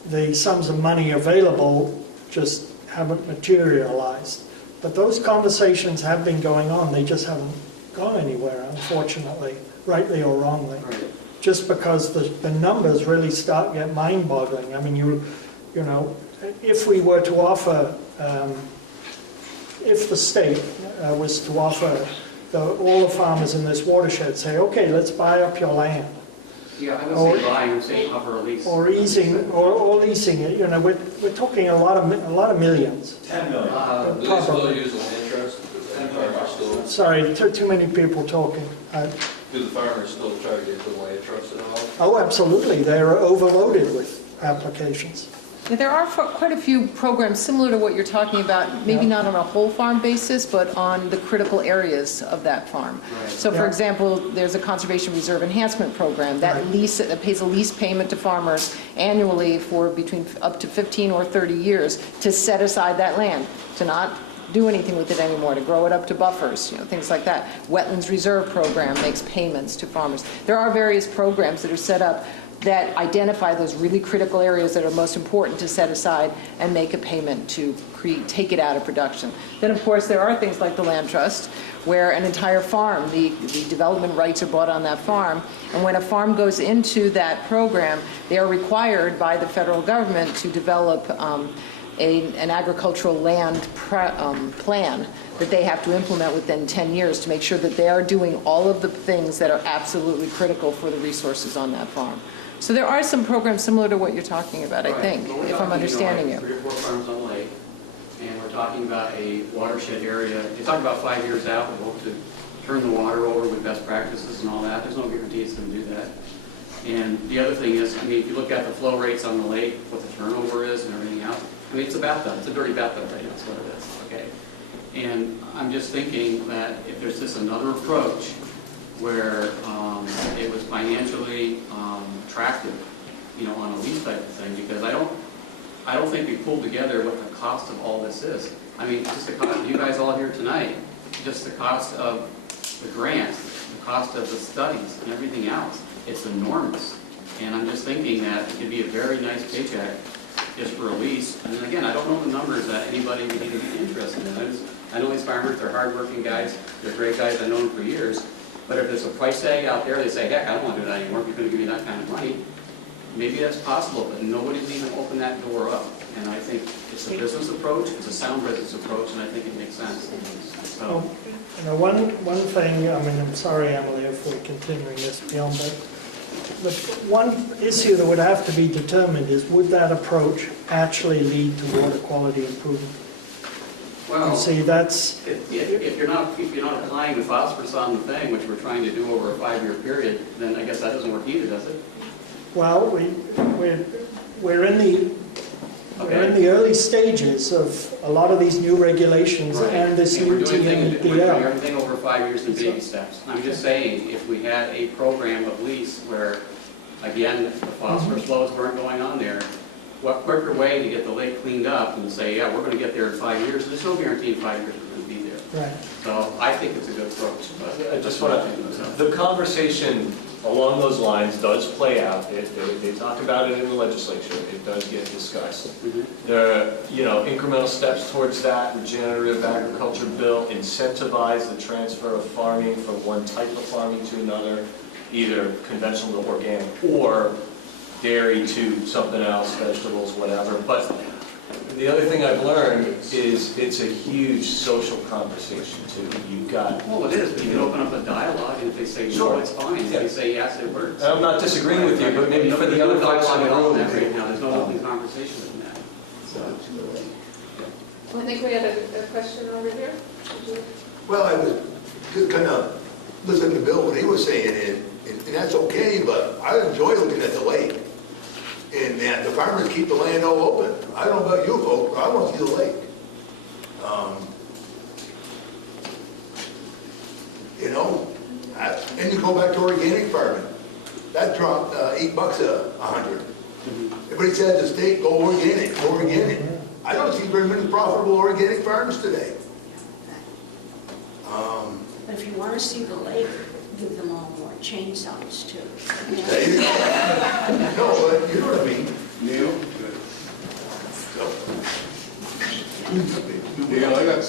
the sums of money available just haven't materialized. But those conversations have been going on. They just haven't gone anywhere, unfortunately, rightly or wrongly. Just because the numbers really start to get mind-boggling. I mean, you know, if we were to offer, if the state was to offer all the farmers in this watershed, say, okay, let's buy up your land. Yeah, I would say buying, I would say offer a lease. Or leasing it. You know, we're talking a lot of millions. 10 million. Do they still use the land trust? Sorry, too many people talking. Do the farmers still try to get the land trust at all? Oh, absolutely. They're overloaded with applications. Yeah, there are quite a few programs similar to what you're talking about, maybe not on a whole farm basis, but on the critical areas of that farm. Right. So for example, there's a conservation reserve enhancement program that that pays a lease payment to farmers annually for between up to 15 or 30 years to set aside that land, to not do anything with it anymore, to grow it up to buffers, you know, things like that. Wetlands Reserve Program makes payments to farmers. There are various programs that are set up that identify those really critical areas that are most important to set aside and make a payment to take it out of production. Then, of course, there are things like the land trust, where an entire farm, the development rights are bought on that farm, and when a farm goes into that program, they are required by the federal government to develop an agricultural land plan that they have to implement within 10 years to make sure that they are doing all of the things that are absolutely critical for the resources on that farm. So there are some programs similar to what you're talking about, I think, if I'm understanding you. 3 or 4 farms on the lake, and we're talking about a watershed area. You're talking about 5 years out, we hope to turn the water over with best practices and all that. There's no guarantee it's going to do that. And the other thing is, I mean, if you look at the flow rates on the lake, what the turnover is and everything else, I mean, it's a bathtub. It's a dirty bathtub right now, that's what it is, okay? And I'm just thinking that if there's just another approach where it was financially attractive, you know, on a lease type of thing, because I don't think we pulled together what the cost of all this is. I mean, just the cost of you guys all here tonight, just the cost of the grants, the cost of the studies and everything else. It's enormous. And I'm just thinking that it could be a very nice paycheck just for a lease. And then again, I don't know the numbers that anybody would even be interested in. I know these farmers, they're hardworking guys, they're great guys, I've known them for years. But if there's a price tag out there, they say, heck, I don't want to do that anymore, if you're going to give me that kind of money. Maybe that's possible, but nobody's even opened that door up. And I think it's a business approach, it's a sound business approach, and I think it makes sense. So, you know, one thing, I mean, I'm sorry, Emily, if we're continuing this beyond that. But one issue that would have to be determined is, would that approach actually lead to water quality improvement? well, You see, that's... if you're not applying the phosphorus on the thing, which we're trying to do over a 5-year period, then I guess that doesn't work either, does it? Well, we're in the early stages of a lot of these new regulations and this new We're doing TMDL. everything over 5 years in baby steps. I'm just saying, if we had a program of lease where, again, the phosphorus flows weren't going on there, what quicker way to get the lake cleaned up and say, yeah, we're going to get there in 5 years? There's no guarantee in 5 years we're going to be there. Right. So I think it's a good approach. But I just want to, the conversation along those lines does play out. They talk about it in the legislature. It does get discussed. There are, incremental steps towards that. Regenerative agriculture bill incentivize the transfer of farming from one type of farming to another, either conventional to organic or dairy to something else, vegetables, whatever. But the other thing I've learned is it's a huge social conversation too. You've got... Well, it is, but you can open up a dialogue, and if they say no, it's fine. If they say yes, it works. I'm not disagreeing with you, but maybe for the other folks in the room... Right now, there's no open conversation in that. So, I think we had a question over here. Well, I was just kind of listening to Bill when he was saying it, and that's okay, but I enjoy looking at the lake. And the farmers keep the land all open. I don't know about you folks, but I want to see the lake. go back to organic farming. That dropped $8 a hundred. Everybody said the state, go organic, go organic. I don't see very many profitable organic farms today. But if you want to see the lake, give them all more chainsaws too. There you go. No, but you know what I mean. Neil? Neil, I got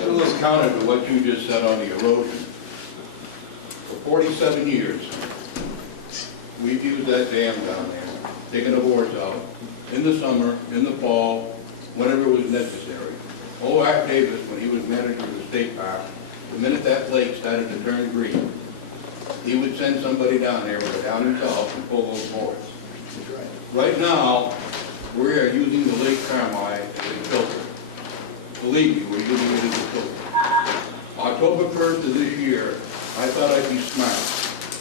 a little counter to what you just said on the erosion. For 47 years, we've used that dam down there, taking the boards out, in the summer, in the fall, whenever it was necessary. Old Art Davis, when he was manager of the state park, the minute that lake started to turn green, he would send somebody down there with a down himself and pull those boards. Right now, we are using the Lake Carmi as a filter. Believe me, we're using it as a filter. October 1st of this year, I thought I'd be smart.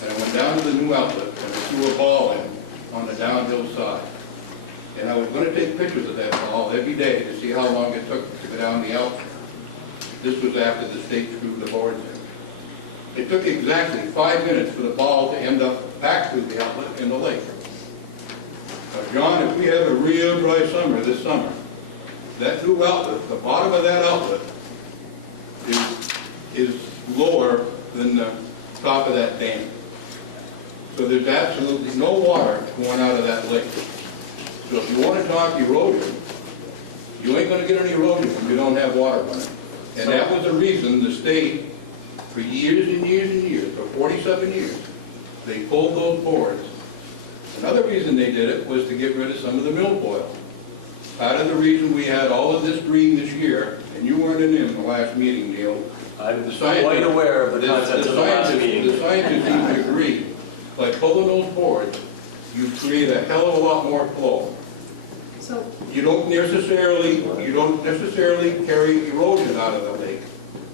And I went down to the new outlet and I threw a ball in on the downhill side. And I was going to take pictures of that ball every day to see how long it took to go down the outlet. This was after the state screwed the boards in. It took exactly 5 minutes for the ball to end up back through the outlet in the lake. Now, John, if we have a real dry summer this summer, that through outlet, the bottom of that outlet is lower than the top of that dam. So there's absolutely no water going out of that lake. So if you want to talk erosion, you ain't going to get any erosion when you don't have water running. And that was the reason the state, for years and years and years, for 47 years, they pulled those boards. Another reason they did it was to get rid of some of the milfoil. Part of the reason we had all of this green this year, and you weren't in the last meeting, Neil. I'm quite aware of the content of the last meeting. The scientists even agree. By pulling those boards, you create a hell of a lot more flow. So, You don't necessarily carry erosion out of the lake,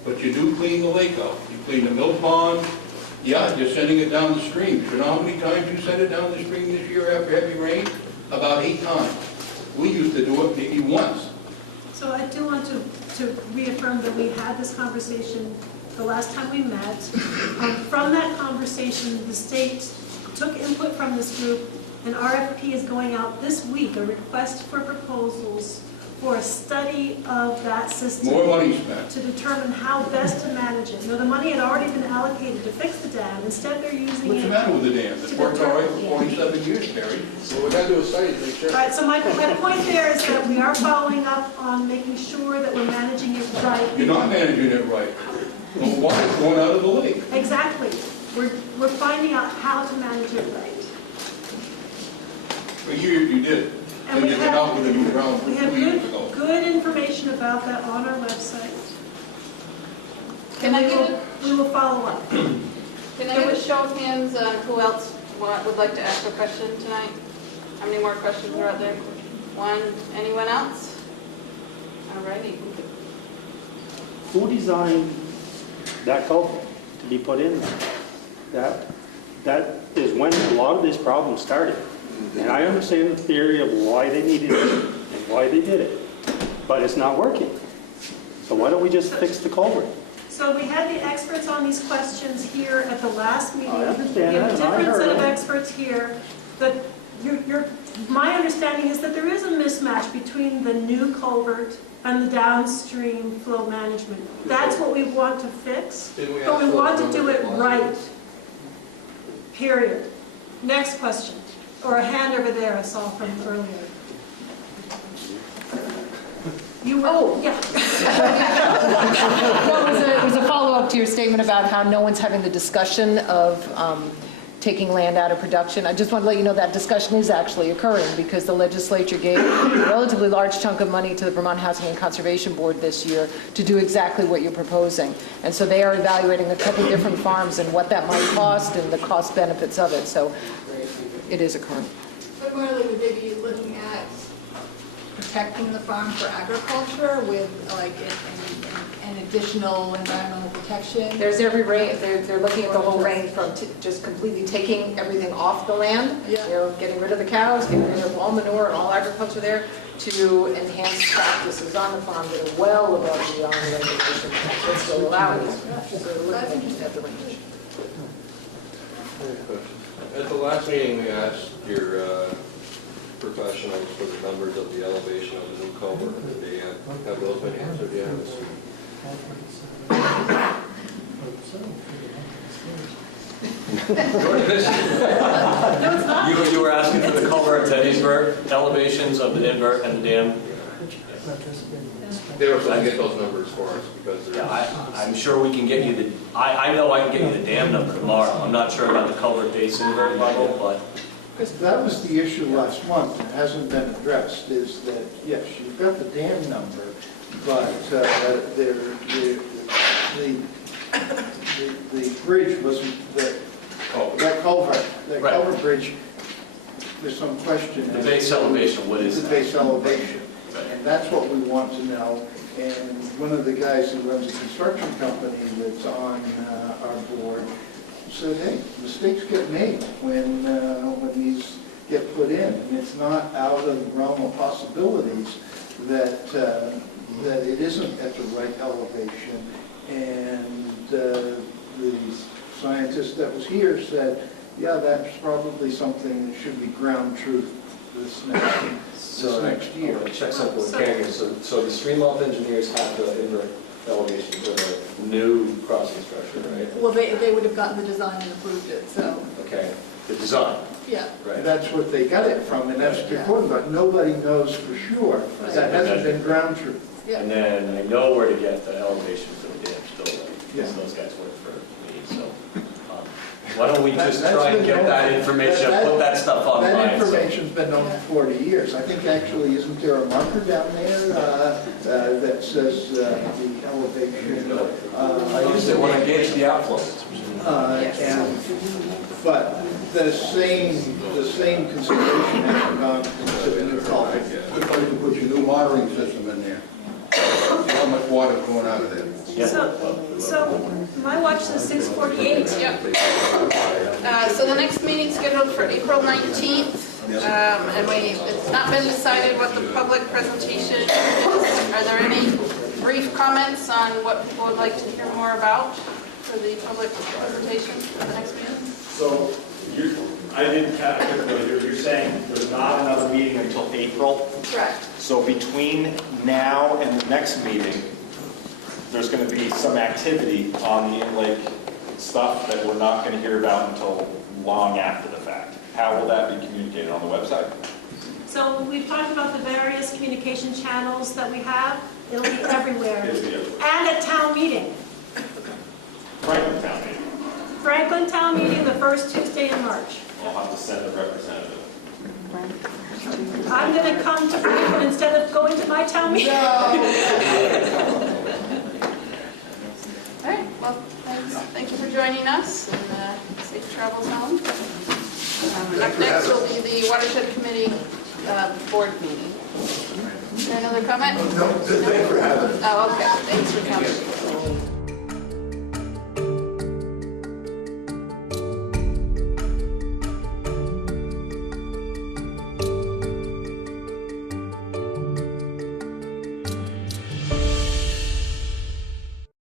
but you do clean the lake out. You clean the mill pond. Yeah, you're sending it down the stream. You know how many times you sent it down the stream this year after heavy rain? About 8 times. We used to do it maybe once. so I do want to reaffirm that we had this conversation the last time we met. From that conversation, the state took input from this group. An RFP is going out this week, a request for proposals for a study of that system. More money spent. To determine how best to manage it. The money had already been allocated to fix the dam. Instead, they're using it. What's the matter with the dam? It's worked all right for 47 years, Barry. So we got to do a study to make sure. All right, so my point there is that we are following up on making sure that we're managing it right. You're not managing it right. The water's going out of the lake. Exactly. We're finding out how to manage it right. For years you did. And we you came out with a new round We have 2 years ago. good information about that on our website. Can I get a, We will follow up. can I get a show of hands on who else would like to ask a question tonight? How many more questions are out there? One, anyone else? All righty. Who designed that culvert to be put in there? That is when a lot of this problem started. And I understand the theory of why they needed it and why they did it, but it's not working. So why don't we just fix the culvert? So we had the experts on these questions here at the last meeting. I understand We have a that, and I different heard set of it. experts here, but my understanding is that there is a mismatch between the new culvert and the downstream flow management. That's what we want to fix, but we want to do it right. Period. Next question, or a hand over there I saw from earlier. You were, yeah. No, it was a follow-up to your statement about how no one's having the discussion of taking land out of production. I just want to let you know that discussion is actually occurring because the legislature gave a relatively large chunk of money to the Vermont Housing and Conservation Board this year to do exactly what you're proposing. And so they are evaluating a couple different farms and what that might cost and the cost benefits of it. So it is occurring. But Marley, would they be looking at protecting the farm for agriculture with like an additional environmental protection? There's every range, they're looking at the whole range from just completely taking everything off the land, getting rid of the cows, getting rid of all manure and all agriculture there, to enhance practices on the farm that are well above the beyond the regulation, but still allowing it. So they're looking at the range. At the last meeting, we asked your professionals for the numbers of the elevation of the new culvert and the dam. Have those been answered yet? You were asking for the culvert at Teddy'sburg, elevations of the invert and the dam. They were supposed to get those numbers for us because they're... Yeah, I'm sure we can get you the, I know I can get you the dam number tomorrow. I'm not sure about the culvert base invert level, but. Because that was the issue last month, and hasn't been addressed, is that, yes, you've got the dam number, but the bridge wasn't, that culvert bridge, there's some question. The base elevation, what is the base elevation? And that's what we want to know. And one of the guys who runs a construction company that's on our board said, hey, mistakes get made when these get put in. And it's not out of the realm of possibilities that it isn't at the right elevation. And the scientist that was here said, yeah, that's probably something that should be ground truth this next year. I'll check something with Karen. So the stream off engineers have the invert elevation for the new crossing structure, right? Well, they would have gotten the design and approved it, so. Okay, the design. Yeah. Right. That's what they got it from, and that's important, but nobody knows for sure. That hasn't been ground truth. Yeah. And then I know where to get the elevation for the dam still, because Yeah. those guys work for me, so. Why don't we just try and get that information and put that stuff online? That information's been known for 40 years. I think actually, isn't there a marker down there that says the elevation? I used it when I gauged the outflow. But the same consideration has gone to the new culvert. Good place to put your new monitoring system in there. See how much water's going out of there. So my watch says 6:48. Yep. So the next meeting's scheduled for April 19th. And it's not been decided what the public presentation is. Are there any brief comments on what people would like to hear more about for the public presentation for the next meeting? So I didn't catch it, you're saying there's not another meeting until April? Correct. So between now and the next meeting, there's going to be some activity on the in-lake stuff that we're not going to hear about until long after the fact. How will that be communicated on the website? So we've talked about the various communication channels that we have. It'll be everywhere. It'll be everywhere. And at town meeting. Franklin Town meeting. Franklin Town meeting, the first Tuesday in March. I'll have to send a representative. I'm going to come to Franklin instead of going to my town meeting. All right, well, thanks. Thank you for joining us, and safe travels home. Up next will be the Watershed Committee board meeting. Is there another comment? No, thanks for having us. Oh, okay. Thanks for coming.